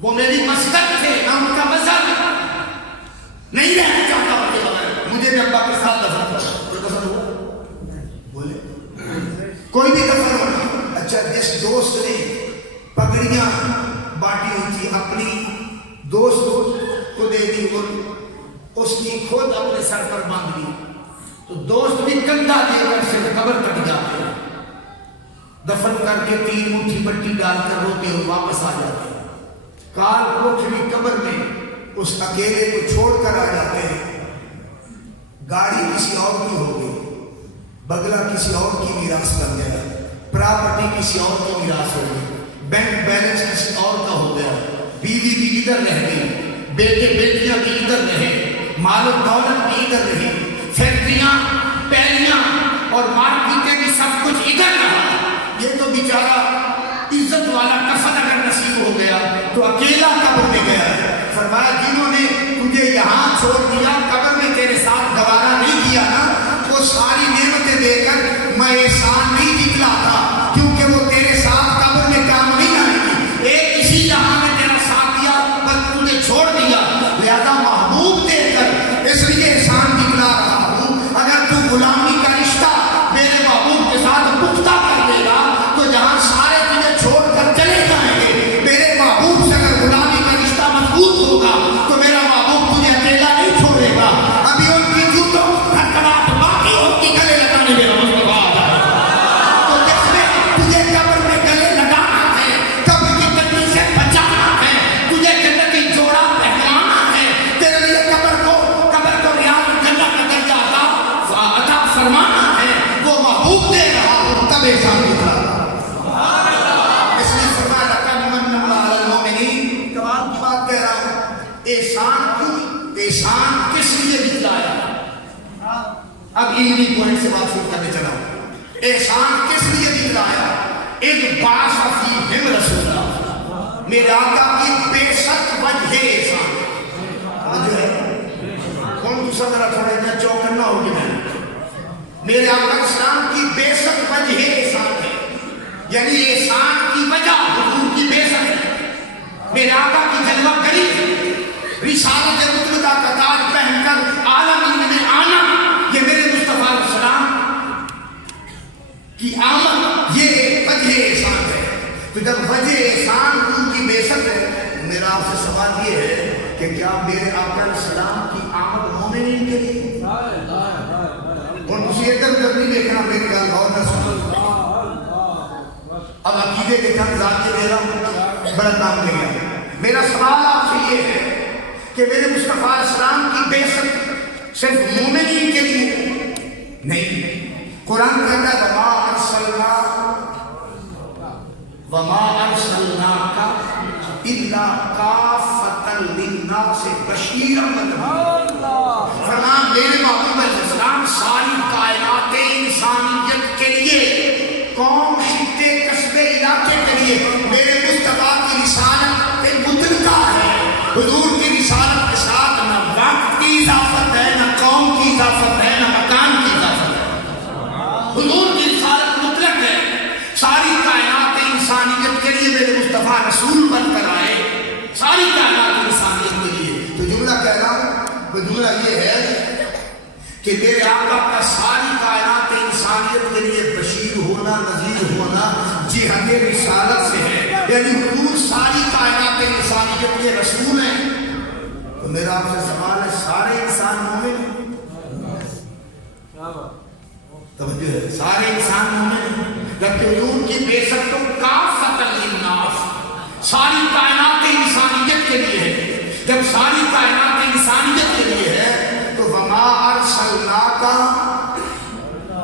وہ میری مسکن تھے، میں ان کا مذہب نہیں رہنا چاہتا. دوستی خود اپنے سر پر باندھ لی تو دوست بھی کندھا دے کر سے قبر کٹ جاتے ہیں، دفن کر کے 3 مٹھی مٹی ڈال کر روتے ہوئے واپس آ جاتے ہیں۔ کال کوٹھڑی قبر میں اس اکیلے کو چھوڑ کر آ جاتے ہیں۔ گاڑی کسی اور کی ہو گئی، بگلا کسی اور کی میراث بن گیا، پراپرٹی کسی اور کی میراث ہو گئی، بینک بیلنس کسی اور کا ہو گیا، بیوی بھی ادھر رہ گئی، بیٹے بیٹیاں بھی ادھر رہے، مال و دولت بھی ادھر رہی، فیکٹریاں پیلیاں اور مارکیٹیں بھی سب کچھ ادھر رہا۔ یہ تو بیچارہ عزت والا کفن اگر نصیب ہو گیا تو اکیلا قبر میں گیا ہے۔ فرمایا جنہوں نے تجھے یہاں چھوڑ دیا، قبر میں تیرے ساتھ گوارا نہیں کیا نا، وہ ساری نعمتیں دے کر میں احسان نہیں دکھلاتا، کیونکہ وہ تیرے ساتھ قبر میں کام نہیں آئے گی۔ ایک اسی جہاں میں تیرا ساتھ دیا بس تجھے چھوڑ دیا، لہذا محبوب دے کر اس لیے احسان دکھلا رہا ہوں۔ اگر تو غلامی کا رشتہ میرے محبوب کے ساتھ پختہ کر دے گا تو جہاں سارے تجھے چھوڑ کر چلے جائیں گے، میرے محبوب سے اگر غلامی کا رشتہ مضبوط ہوگا تو میرا محبوب تجھے اکیلا نہیں چھوڑے گا۔ ابھی ان کی جوتوں کھٹکھٹاہٹ باقی ان کی گلے لگانے میں مصطفیٰ آ جائے گا۔ تو جس میں تجھے قبر میں گلے لگانا ہے، قبر کی گندگی سے بچانا ہے، تجھے جنت کی جوڑا پہنانا ہے، تیرے لیے قبر کو ریاض الجنہ کا درجہ عطا فرمانا ہے، وہ محبوب دے رہا ہوں، تب احسان دکھلا رہا ہوں۔ اس لیے فرمایا لقد من اللہ علی المؤمنین، کمال کی بات کہہ رہا ہوں۔ احسان کیوں؟ احسان کس لیے دکھلایا؟ اب علمی پوائنٹ سے بات شروع کرنے چلا ہوں۔ احسان کس لیے دکھلایا؟ ایک باس فیہم رسول اللہ، میرے آقا کی بے شک وجہ احسان وجہ ہے۔ کون دوسرا میرا تھوڑا اتنا چوکنا ہوگی میں، میرے آقا اسلام کی بے شک وجہ احسان ہے، یعنی احسان کی وجہ حضور کی بے شک ہے، میرے آقا کی جلوہ گری، رسالت مطلقہ کا تاج پہن کر عالمین میں آنا، یہ میرے مصطفیٰ علیہ السلام کی آمد، یہ وجہ احسان ہے۔ تو جب وجہ احسان حضور کی بے شک ہے، میرا آپ سے سوال یہ ہے کہ کیا میرے آقا علیہ السلام کی آمد مومنین کے لیے؟ اور مجھے ادھر ادھر نہیں دیکھنا، میری گل غور نہ سنو۔ اب عقیدے کے چند ذات دے رہا ہوں، بڑا کام لے گیا۔ میرا سوال آپ سے یہ ہے کہ میرے مصطفیٰ علیہ السلام کی بے شک صرف مومنین کے لیے نہیں، قرآن کہتا ہے وما ارسلناک الا کافۃ للناس بشیرا ونذیرا۔ فرمایا میرے محبوب علیہ السلام ساری کائنات انسانیت کے لیے، قوم خطے قصبے علاقے کے لیے میرے مصطفیٰ کی رسالت ایک مطلقہ ہے۔ حضور کی رسالت کے ساتھ نہ وقت کی اضافت ہے، نہ قوم کی اضافت ہے، نہ مکان کی اضافت ہے۔ حضور کی رسالت مطلق ہے، ساری کائنات انسانیت کے لیے میرے مصطفیٰ رسول بن کر آئے، ساری کائنات انسانیت کے لیے۔ تو جملہ کہہ رہا ہوں، وہ جملہ یہ ہے کہ میرے آقا کا ساری کائنات انسانیت کے لیے بشیر ہونا، نذیر ہونا جہت رسالت سے ہے، یعنی حضور ساری کائنات انسانیت کے رسول ہیں۔ تو میرا آپ سے سوال ہے، سارے انسان مومن ہیں؟ توجہ ہے، سارے انسان مومن ہیں، جبکہ حضور کی بے شک تو کافۃ للناس، ساری کائنات انسانیت کے لیے ہے۔ جب ساری کائنات انسانیت کے لیے ہے تو وما ارسلناک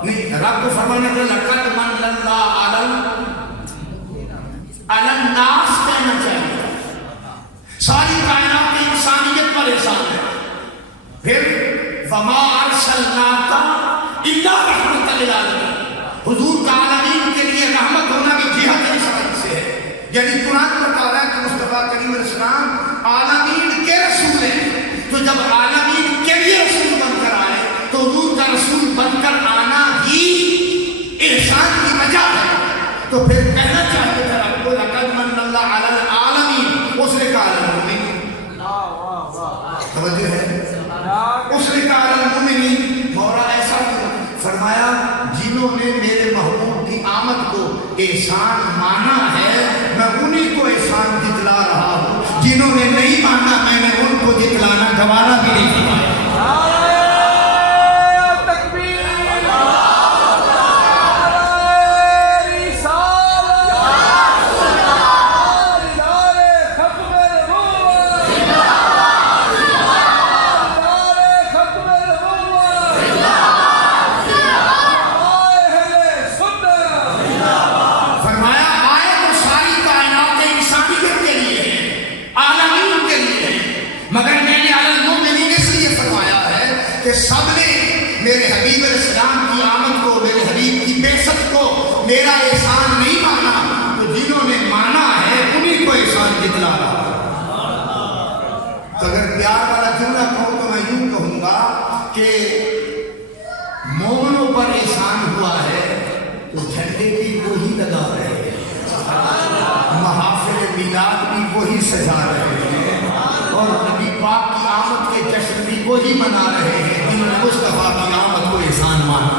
نہیں، رب کو فرمانے کا لقد من اللہ علی الناس کہنا چاہیے، ساری کائنات انسانیت پر احسان ہے۔ پھر وما ارسلناک الا رحمۃ للعالمین، حضور کا عالمین کے لیے رحمت ہونا بھی جہت رسالت سے ہے، یعنی قرآن بتا رہا ہے کہ مصطفیٰ کریم علیہ السلام عالمین کے رسول ہیں۔ تو جب عالمین کے لیے رسول بن کر آئے تو حضور کا رسول بن کر آنا ہی احسان کی وجہ ہے۔ تو پھر کہنا چاہتے تھے آپ کو لقد من اللہ علی العالمین، اس نے کہا المؤمنین، توجہ ہے، اس نے کہا المؤمنین۔ مولا ایسا فرمایا جنہوں نے میرے محبوب کی آمد کو احسان مانا ہے، میں انہی کو احسان جتلا رہا ہوں، جنہوں نے نہیں مانا میں نے ان کو جتلانا گوارا بھی نہیں کیا۔ سب نے میرے حبیب علیہ السلام کی آمد کو، میرے حبیب کی بعثت کو میرا احسان نہیں مانا، تو جنہوں نے مانا ہے انہیں کو احسان جتلا رہا۔ تو اگر پیار والا جملہ کہوں تو میں یوں کہوں گا کہ مومنوں پر احسان ہوا ہے تو جھنڈے بھی وہی لگا رہے ہیں، محافل میلاد بھی وہی سجا رہے ہیں، اور نبی پاک کی آمد کے جشن بھی وہی منا رہے ہیں جنہوں نے مصطفیٰ کی آمد کو احسان مانا۔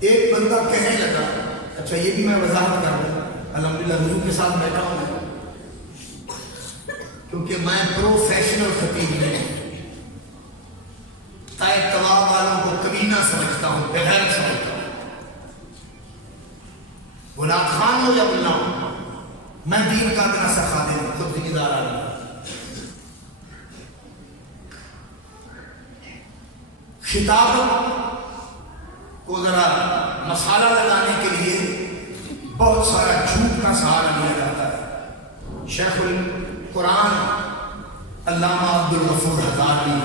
ایک بندہ کہنے لگا، اچھا یہ بھی میں وضاحت کر رہا ہوں، الحمدللہ حضور کے ساتھ بیٹھا ہوں کیونکہ میں پروفیشنل خطیب نہیں، طائف طواف والوں کو کمینہ سمجھتا ہوں، بغیر سمجھتا ہوں، گناہ خان ہو یا ملا ہو، میں دین کا اتنا سا خادم ہوں، خود ذمہ دار آدمی۔ خطاب کو ذرا مسالہ لگانے کے لیے بہت سارا جھوٹ کا سہارا لیا جاتا ہے۔ شیخ القرآن علامہ عبدالغفور حضاری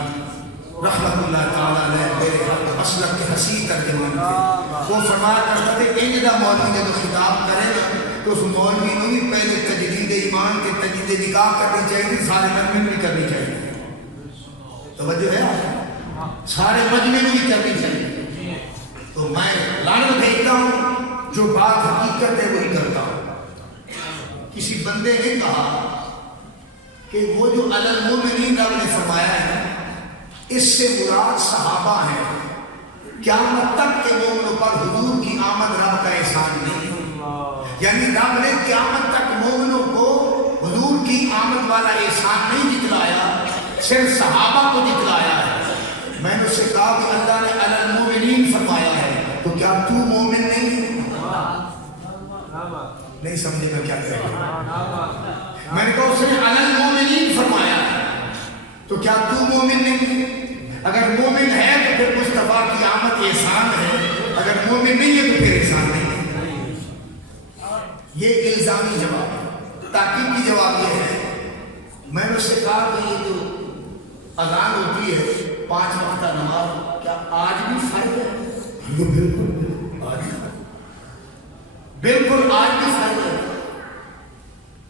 رحمۃ اللہ تعالیٰ علیہ میرے مسلک کے حسین ترجمان تھے، وہ فرمایا کرتے تھے انجدہ مولوی جب خطاب کرے تو اس مولوی نے بھی پہلے تجدید ایمان کے تجدید نکاح کرنی چاہیے، سارے مجمع بھی کرنی چاہیے، توجہ ہے، سارے مجمع بھی کرنی چاہیے۔ تو میں لعنت بھیجتا ہوں، جو بات حقیقت ہے وہی کرتا ہوں۔ کسی بندے نے کہا کہ وہ جو علی المومنین رب نے فرمایا ہے اس سے مراد صحابہ ہیں، قیامت تک کے مومنوں پر حضور کی آمد رب کا احسان نہیں، یعنی رب نے قیامت تک مومنوں کو حضور کی آمد والا احسان نہیں جتلایا، صرف صحابہ کو جتلایا ہے۔ میں نے اس سے کہا کہ اللہ نے علی المومنین فرمایا ہے، تو کیا تو مومن نہیں؟ نہیں سمجھے گا کیا کہہ رہا؟ میں نے کہا اس نے علی المومنین فرمایا ہے، تو کیا تو مومن نہیں؟ اگر مومن ہے تو پھر مصطفیٰ کی آمد احسان ہے، اگر مومن نہیں ہے تو پھر احسان نہیں ہے۔ یہ الزامی جواب ہے۔ تحقیقی جواب یہ ہے، میں نے اس سے کہا کہ یہ جو اذان ہوتی ہے 5 وقتہ نماز، کیا آج بھی فرض ہے؟ بالکل آج بالکل آج بھی فرض ہے،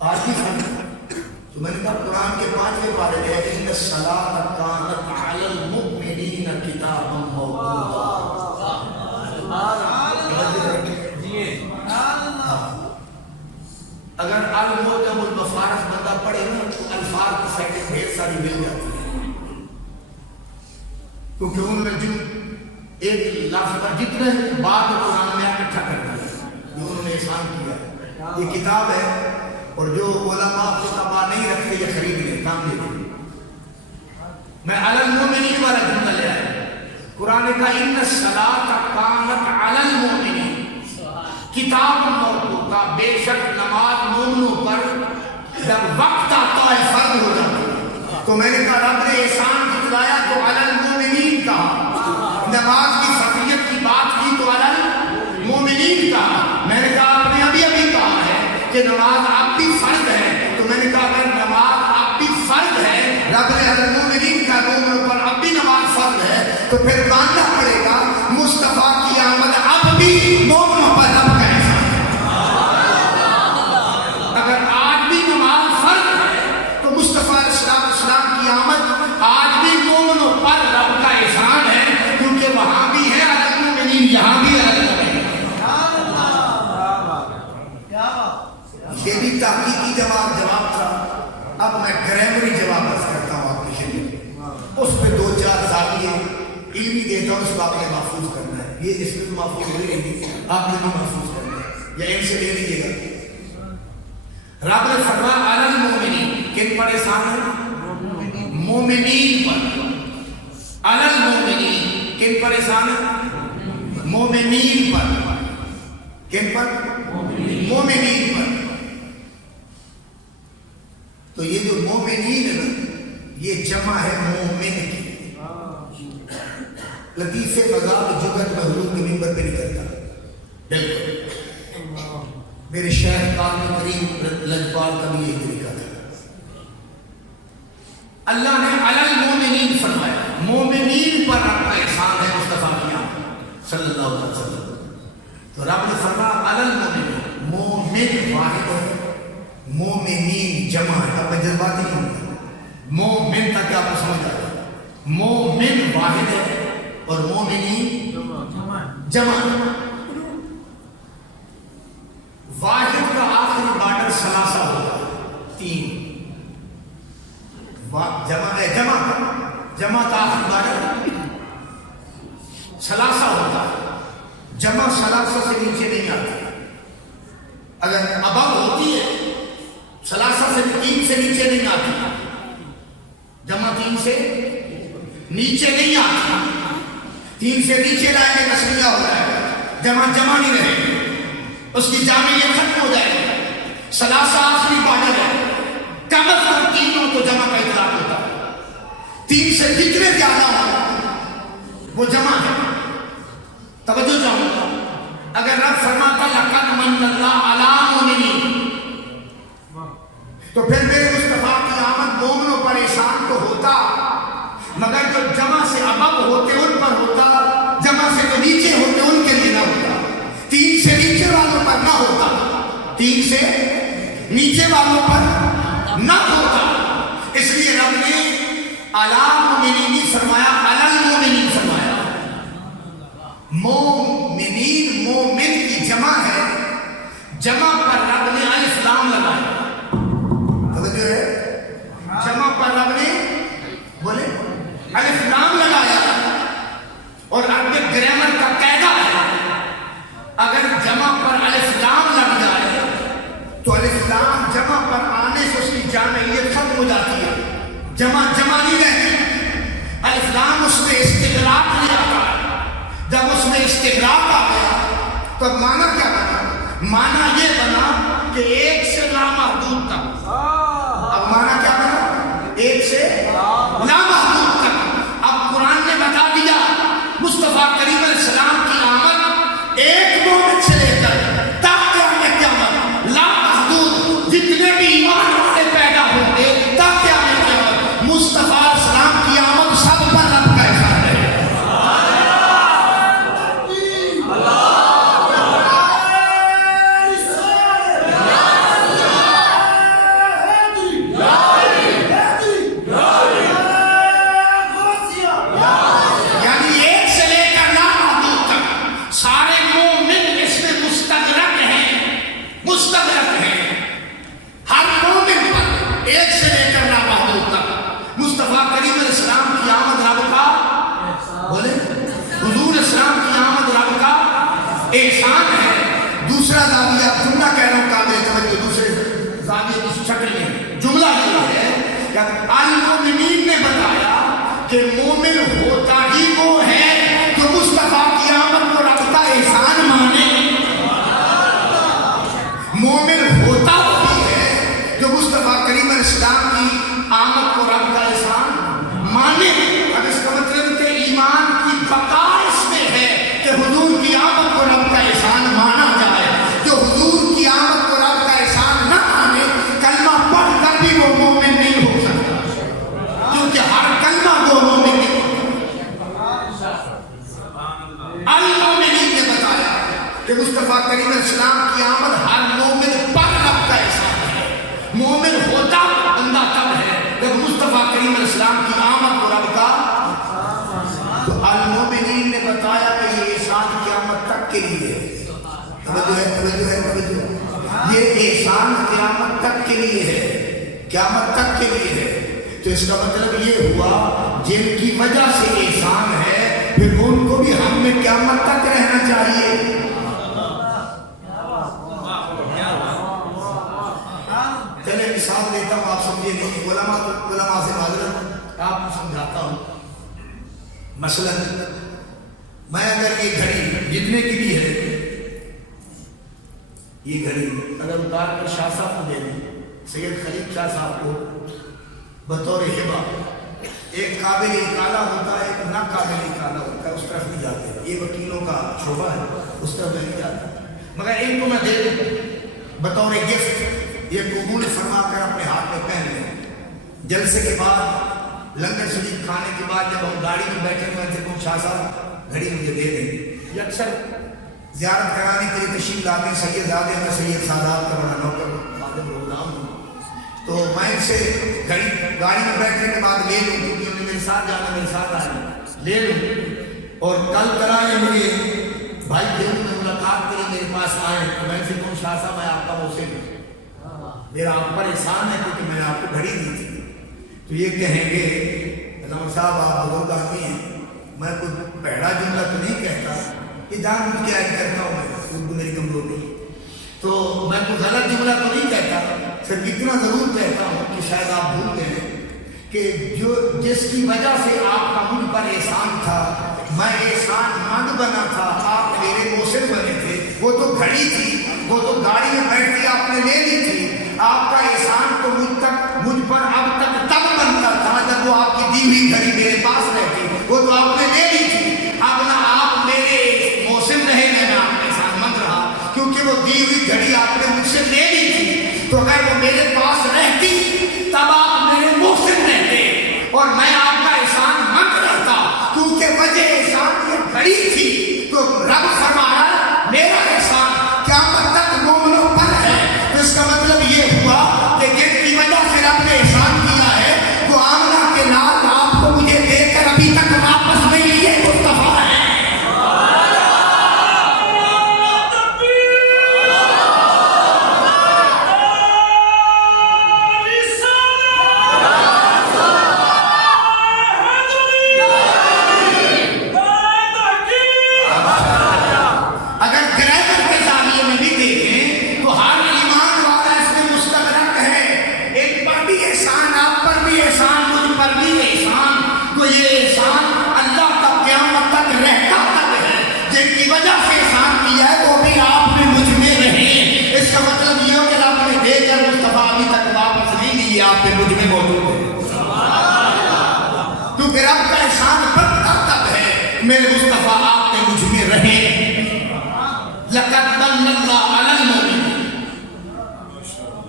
آج بھی فرض ہے۔ تو میں نے کہا قرآن کے 5ویں پارے میں ان الصلاۃ کانت علی المؤمنین کتابا موقوتا، اگر المعجم المفارق بندہ پڑھے نا تو الفاظ کی سیٹنگ ڈھیر ساری مل جاتی ہے، کیونکہ ان میں جو ایک لفظ کا جتنے بات قرآن میں اکٹھا کرنا ہے جو انہوں نے احسان کیا ہے۔ یہ کتاب ہے اور جو علماء خطبہ نہیں رکھتے یہ خرید لیں، کام دے دیں۔ میں علی المومنین والا جملہ لے آیا، قرآن کا ان الصلاۃ کانت علی المومنین کتاب موقوتا، بے شک نماز مومنوں پر جب وقت آتا ہے فرض ہو جاتا ہے۔ تو میں نے کہا رب نے احسان جتلایا تو علی المومنین کہا، نماز کی فرضیت کی بات کی تو علی المومنین کہا۔ میں نے کہا آپ نے ابھی ابھی کہا ہے کہ نماز آپ بھی فرض ہے، تو میں نے کہا اگر نماز آپ بھی فرض ہے، رب نے علی المومنین کا مومنوں پر اب بھی نماز فرض ہے، تو پھر ماننا پڑے گا مصطفیٰ کی آمد اب بھی مومنوں پر رب کا احسان ہے۔ اگر آج بھی نماز فرض ہے تو مصطفیٰ علیہ السلام کی آمد آج بھی مومنوں پر رب کا احسان ہے، کیونکہ وہاں بھی ہے علی المومنین، یہاں بھی ہے علی المومنین۔ یہ بھی تحقیقی جواب تھا۔ اب میں گرامری جواب عرض کرتا ہوں آپ کی خدمت، اس پہ 2-4 زاویے علمی دیتا ہوں، اس کو آپ نے محفوظ کرنا ہے۔ یہ اس میں تو محفوظ ہوئی نہیں، آپ نے بھی محفوظ کرنا ہے، یا ان سے لے لیجیے گا۔ رب نے فرمایا علی المومنین، کن پر احسان ہے؟ مومنین پر۔ علی المومنین، کن پر احسان ہے؟ مومنین پر۔ کن پر؟ مومنین پر۔ تو یہ جو مومنین ہے نا، یہ جمع ہے مومن کی۔ لطیفے مذاق جگت میں حضور کے منبر پہ نہیں کرتا، بالکل میرے شیخ قاضی کریم لجپال کا بھی یہی طریقہ تھا۔ اللہ نے علل مومنین فرمایا، مومنین پر رب کا احسان ہے مصطفیٰ کیا صلی اللہ علیہ وسلم. تو رب نے فرمایا علل مومنین، مومن واحد ہے، مومنین جمع ہے. اب میں جذباتی نہیں ہوں، مومن تک آپ کو سمجھ آ جائے. مومن واحد ہے اور مومنین جمع. واحد کا آخری بارڈر ثلاثہ ہوتا ہے، تین. جمع کا آخری بارڈر ثلاثہ ہوتا ہے. جمع ثلاثہ سے نیچے نہیں آتی. اگر ابب ہوتی ہے ثلاثہ سے تین سے نیچے نہیں آتی. جمع تین سے نیچے نہیں آتی. تین سے نیچے لائیں گے تسمیہ ہو جائے گا. جمع نہیں رہے گی، اس کی جامعیت ختم ہو جائے گی. ثلاثہ آخری بارڈر ہے. کم از کم تینوں کو جمع کا اطلاق ہوتا ہے. تین سے جتنے زیادہ ہو وہ جمع ہے. توجہ چاہوں گا، اگر رب فرماتا لقد من اللہ علی المؤمنین، تو پھر میرے مصطفیٰ کی آمد مومنوں پر احسان تو ہوتا، مگر جو جمع سے ابب ہوتے ان پر ہوتا، جمع سے جو نیچے ہوتے ان کے لیے نہ ہوتا. تین سے نیچے والوں پر نہ ہوتا، تین سے نیچے والوں پر نہ ہوتا. اس لیے رب نے علی المؤمنین فرمایا، علی المؤمنین فرمایا. مومنین مومن کی جمع ہے. جمع پر رب نے الف لام لگایا. توجہ ہے، جمع پر رب نے بولے الف لام لگایا. اور عربک گرامر کا قاعدہ ہے، اگر جمع پر الف لام لگ جائے تو الف لام جمع پر آنے سے اس کی جامعیت ختم ہو جاتی ہے. جمع نہیں رہتی. الف لام اس میں استغراق لے آتا ہے. جب اس میں استغراق آ گیا تو معنی کیا بنا؟ معنی یہ بنا کہ ایک سے لامحدود تک. اب معنی کیا بنا؟ ایک سے لامحدود تک. اب قرآن نے بتا دیا مصطفیٰ کریم علیہ السلام کی آمد ایک مومن سے لے کر تاکہ ہمیں قیامت لامحدود جتنے بھی ایمان والے پیدا ہوں گے تاکہ ہمیں قیامت مصطفیٰ علیہ السلام کی آمد سب پر رب کا احسان ہے. احسان ہے. دوسرا زاویہ جملہ کہہ رہا ہوں قابل توجہ. دوسرے زاویے کی شکل میں جملہ یہ ہے کہ المؤمنین نے بتایا کہ مومن ہوتا ہی وہ ہے جو مصطفیٰ کی آمد کو رب کا احسان مانے. مومن ہوتا وہی ہے جو مصطفیٰ کریم علیہ السلام کی آمد کو رب کا احسان مانے. اب اس کا مطلب کہ ایمان کی بقا اس میں ہے کہ حضور کی آمد کو رب کا احسان مانا جائے. جو حضور کی آمد کو رب کا احسان نہ مانے کلمہ پڑھ کر بھی وہ مومن نہیں ہو سکتا، کیونکہ ہر کلمہ وہ مومن نہیں ہو سکتا. المومنین نے بتایا کہ مصطفیٰ کریم علیہ السلام کی آمد ہر مومن پر رب کا احسان ہے. مومن ہوتا بندہ تب ہے جب مصطفیٰ کریم علیہ السلام کی آمد کو رب کا. تو المومنین نے بتایا کہ یہ احسان قیامت تک کے لیے ہے. توجہ. یہ احسان قیامت تک کے لیے ہے، قیامت تک کے لیے ہے. تو اس کا مطلب یہ ہوا جن کی وجہ سے احسان ہے پھر ان کو بھی ہم میں قیامت تک رہنا چاہیے. چلے مثال دیتا ہوں، آپ سمجھے نہیں. علماء سے معذرت آپ کو سمجھاتا ہوں. مثلا میں اگر یہ گھڑی جتنے کی بھی ہے، یہ گھڑی اگر اتار کر شاہ صاحب کو دے دیں، سید خلیق شاہ صاحب کو بطور ہبہ، ایک قابل اکالہ ہوتا ہے ایک نا قابل اکالہ ہوتا ہے، اس طرف نہیں جاتے. یہ وکیلوں کا شعبہ ہے، اس طرف نہیں جاتا. مگر ان کو میں دے دوں بطور گفٹ، یہ قبول فرما کر اپنے ہاتھ میں پہن لیں. جلسے کے بعد لنگر شریف کھانے کے بعد جب ہم گاڑی میں بیٹھے ہوئے تھے تو شاہ صاحب گھڑی مجھے دے دیں. یہ اکثر زیارت کرانے کے لیے تشریف لاتے ہیں سید زادے میں سید سادات کا بڑا نوکر خادم غلام ہوں. تو میں ان سے گاڑی میں بیٹھنے کے بعد لے لوں کیونکہ انہیں میرے ساتھ جانا میرے ساتھ آئے لے لوں. اور کل کرا یہ مجھے بھائی دل میں ملاقات کے لیے میرے پاس آئے تو میں ان سے کہوں شاہ صاحب میں آپ کا موسے ہوں میرا آپ پر احسان ہے کیونکہ میں نے آپ کو گھڑی دی تھی. تو یہ کہیں گے علامہ صاحب آپ بزرگ آدمی ہیں میں کوئی پہلا جملہ تو نہیں کہتا کہ جان مجھ کے آئی کرتا ہوں میں اردو میری کمزور نہیں تو میں کوئی غلط جملہ تو نہیں کہتا صرف اتنا ضرور کہتا ہوں کہ شاید آپ بھول گئے کہ جو جس کی وجہ سے آپ کا مجھ پر احسان تھا میں احسان مند بنا تھا آپ میرے موسم بنے تھے وہ تو گھڑی تھی وہ تو گاڑی میں بیٹھ کے آپ نے لے لی تھی. آپ کا احسان تو مجھ پر اب تک تب بنتا تھا جب وہ آپ کی دی ہوئی گھڑی میرے پاس رہتی وہ تو آپ نے لے لی تھی. اب نہ آپ میرے موسم رہے میں آپ کا احسان مند رہا کیونکہ وہ دی ہوئی گھڑی آپ نے مجھ سے لے لی تھی. تو اگر وہ میرے پاس رہتی تب آپ میرے موسم رہتے اور میں آپ کا احسان مند رہتا کیونکہ وجہ احسان یہ گھڑی تھی. تو رب فرمایا میرا احسان قیامت تک مومنوں پر ہے. تو اس کا مطلب یہ ہوا کہ جن کی وجہ سے رب نے احسان کیا ہے وہ آمنہ کے لال آپ کو مجھے دے کر ابھی تک واپس نہیں لیے مصطفیٰ ہے. مجھ میں موجود ہے کیونکہ رب کا احسان بڑھتا تب ہے میرے مصطفیٰ آپ نے مجھ میں رہے. لقد من اللہ علی المؤمنین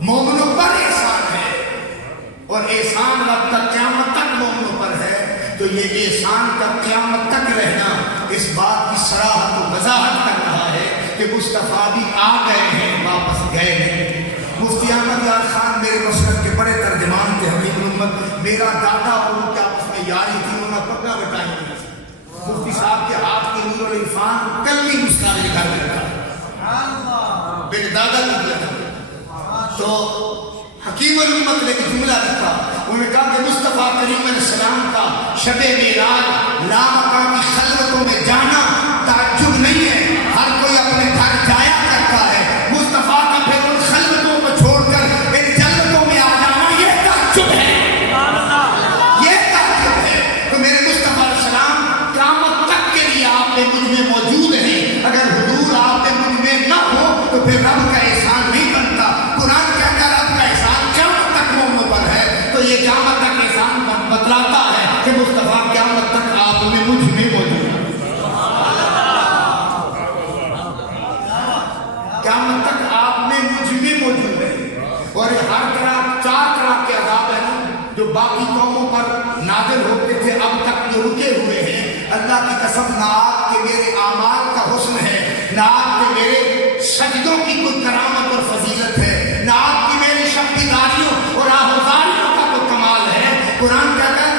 مومنوں پر احسان ہے اور احسان رب کا قیامت تک مومنوں پر ہے. تو یہ احسان کا قیامت تک رہنا اس بات کی صراحت و وضاحت کر رہا ہے کہ مصطفیٰ بھی آ گئے ہیں واپس گئے نہیں. مفتی احمد یار خان میرے مسلک کے بڑے ترجمان تھے حکیم الامت. میرا دادا اور ان کے آپس میں یاری تھی انہوں نے پکا بٹائی نہیں. مفتی صاحب کے ہاتھ کی نور العرفان کل بھی مسکان لکھا میرے دادا نے دیا تھا. تو حکیم الامت نے ایک جملہ لکھا انہوں نے کہا کہ مصطفیٰ کریم علیہ السلام کا شب معراج لامکانی خلوتوں میں جانا تعجب نہیں ہے. ہر کوئی اپنے گھر جایا کرتا ہے. مصطفیٰ کا پھر ان خلوتوں کو چھوڑ کر ان جنتوں میں آ جانا یہ تعجب ہے. یہ تعجب ہے. تو میرے مصطفیٰ علیہ السلام قیامت تک کے لیے آپ میں مجھ میں موجود ہیں. اگر حضور آپ میں مجھ میں نہ ہو تو پھر رب کا احسان نہیں بنتا. قرآن کہتا ہے رب کا احسان قیامت تک مومنوں پر ہے. تو یہ قیامت تک احسان بتلاتا ہے کہ مصطفیٰ قیامت تک آپ میں مجھ میں موجود ہے. قیامت تک آپ میں مجھ میں موجود ہے. اور ہر طرح 4 طرح کے عذاب ہیں جو باقی قوموں پر نازل ہوتے تھے اب تک یہ رکے ہوئے ہیں. اللہ کی قسم نہ آپ کے میرے اعمال کا حسن ہے نہ آپ کے میرے سجدوں کی کوئی کرامت اور فضیلت ہے نہ آپ کی میری شبیداریوں اور آہوزاریوں کا کوئی کمال ہے. قرآن کہتا ہے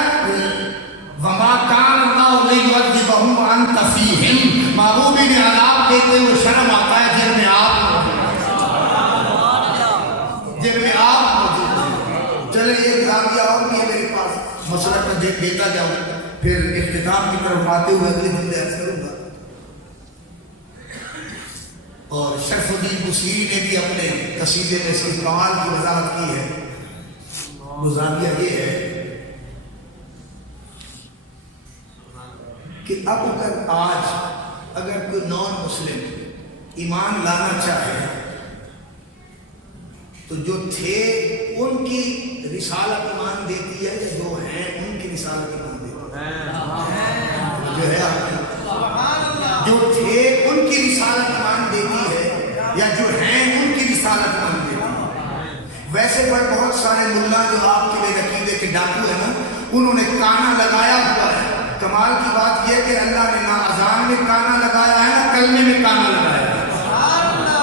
وما کان اللہ لیعذبہم وانت فیہم. محبوبی نے عذاب دیتے ہوئے شرم آتا ہے جن میں آپ موجود ہیں. چلے ایک زاویہ اور بھی ہے میرے پاس مسئلہ پر دیتا جاؤں پھر اختتام کی طرف آتے ہوئے اگلے جملے عرض کروں گا. اور شرف الدین بصیری نے بھی اپنے قصیدے میں سے کمال کی وضاحت کی ہے. وہ زاویہ یہ ہے کہ اب اگر کوئی نان مسلم ایمان لانا چاہے تو جو تھے ان کی رسالت ایمان دیتی ہے یا جو ہیں ان کی رسالت ایمان دیتی ہے. جو ہے جو تھے ان کی رسالت ایمان دیتی ہے یا جو ہیں ان کی رسالت ایمان دیتی ہے. ویسے پر بہت سارے ملا جو آپ کے بے عقیدے کے کے ڈاکو ہیں نا، انہوں نے کانا لگایا ہوا ہے. کمال کی بات یہ کہ اللہ نے نہ اذان میں کانا لگایا ہے نہ کلمے میں کانا لگایا.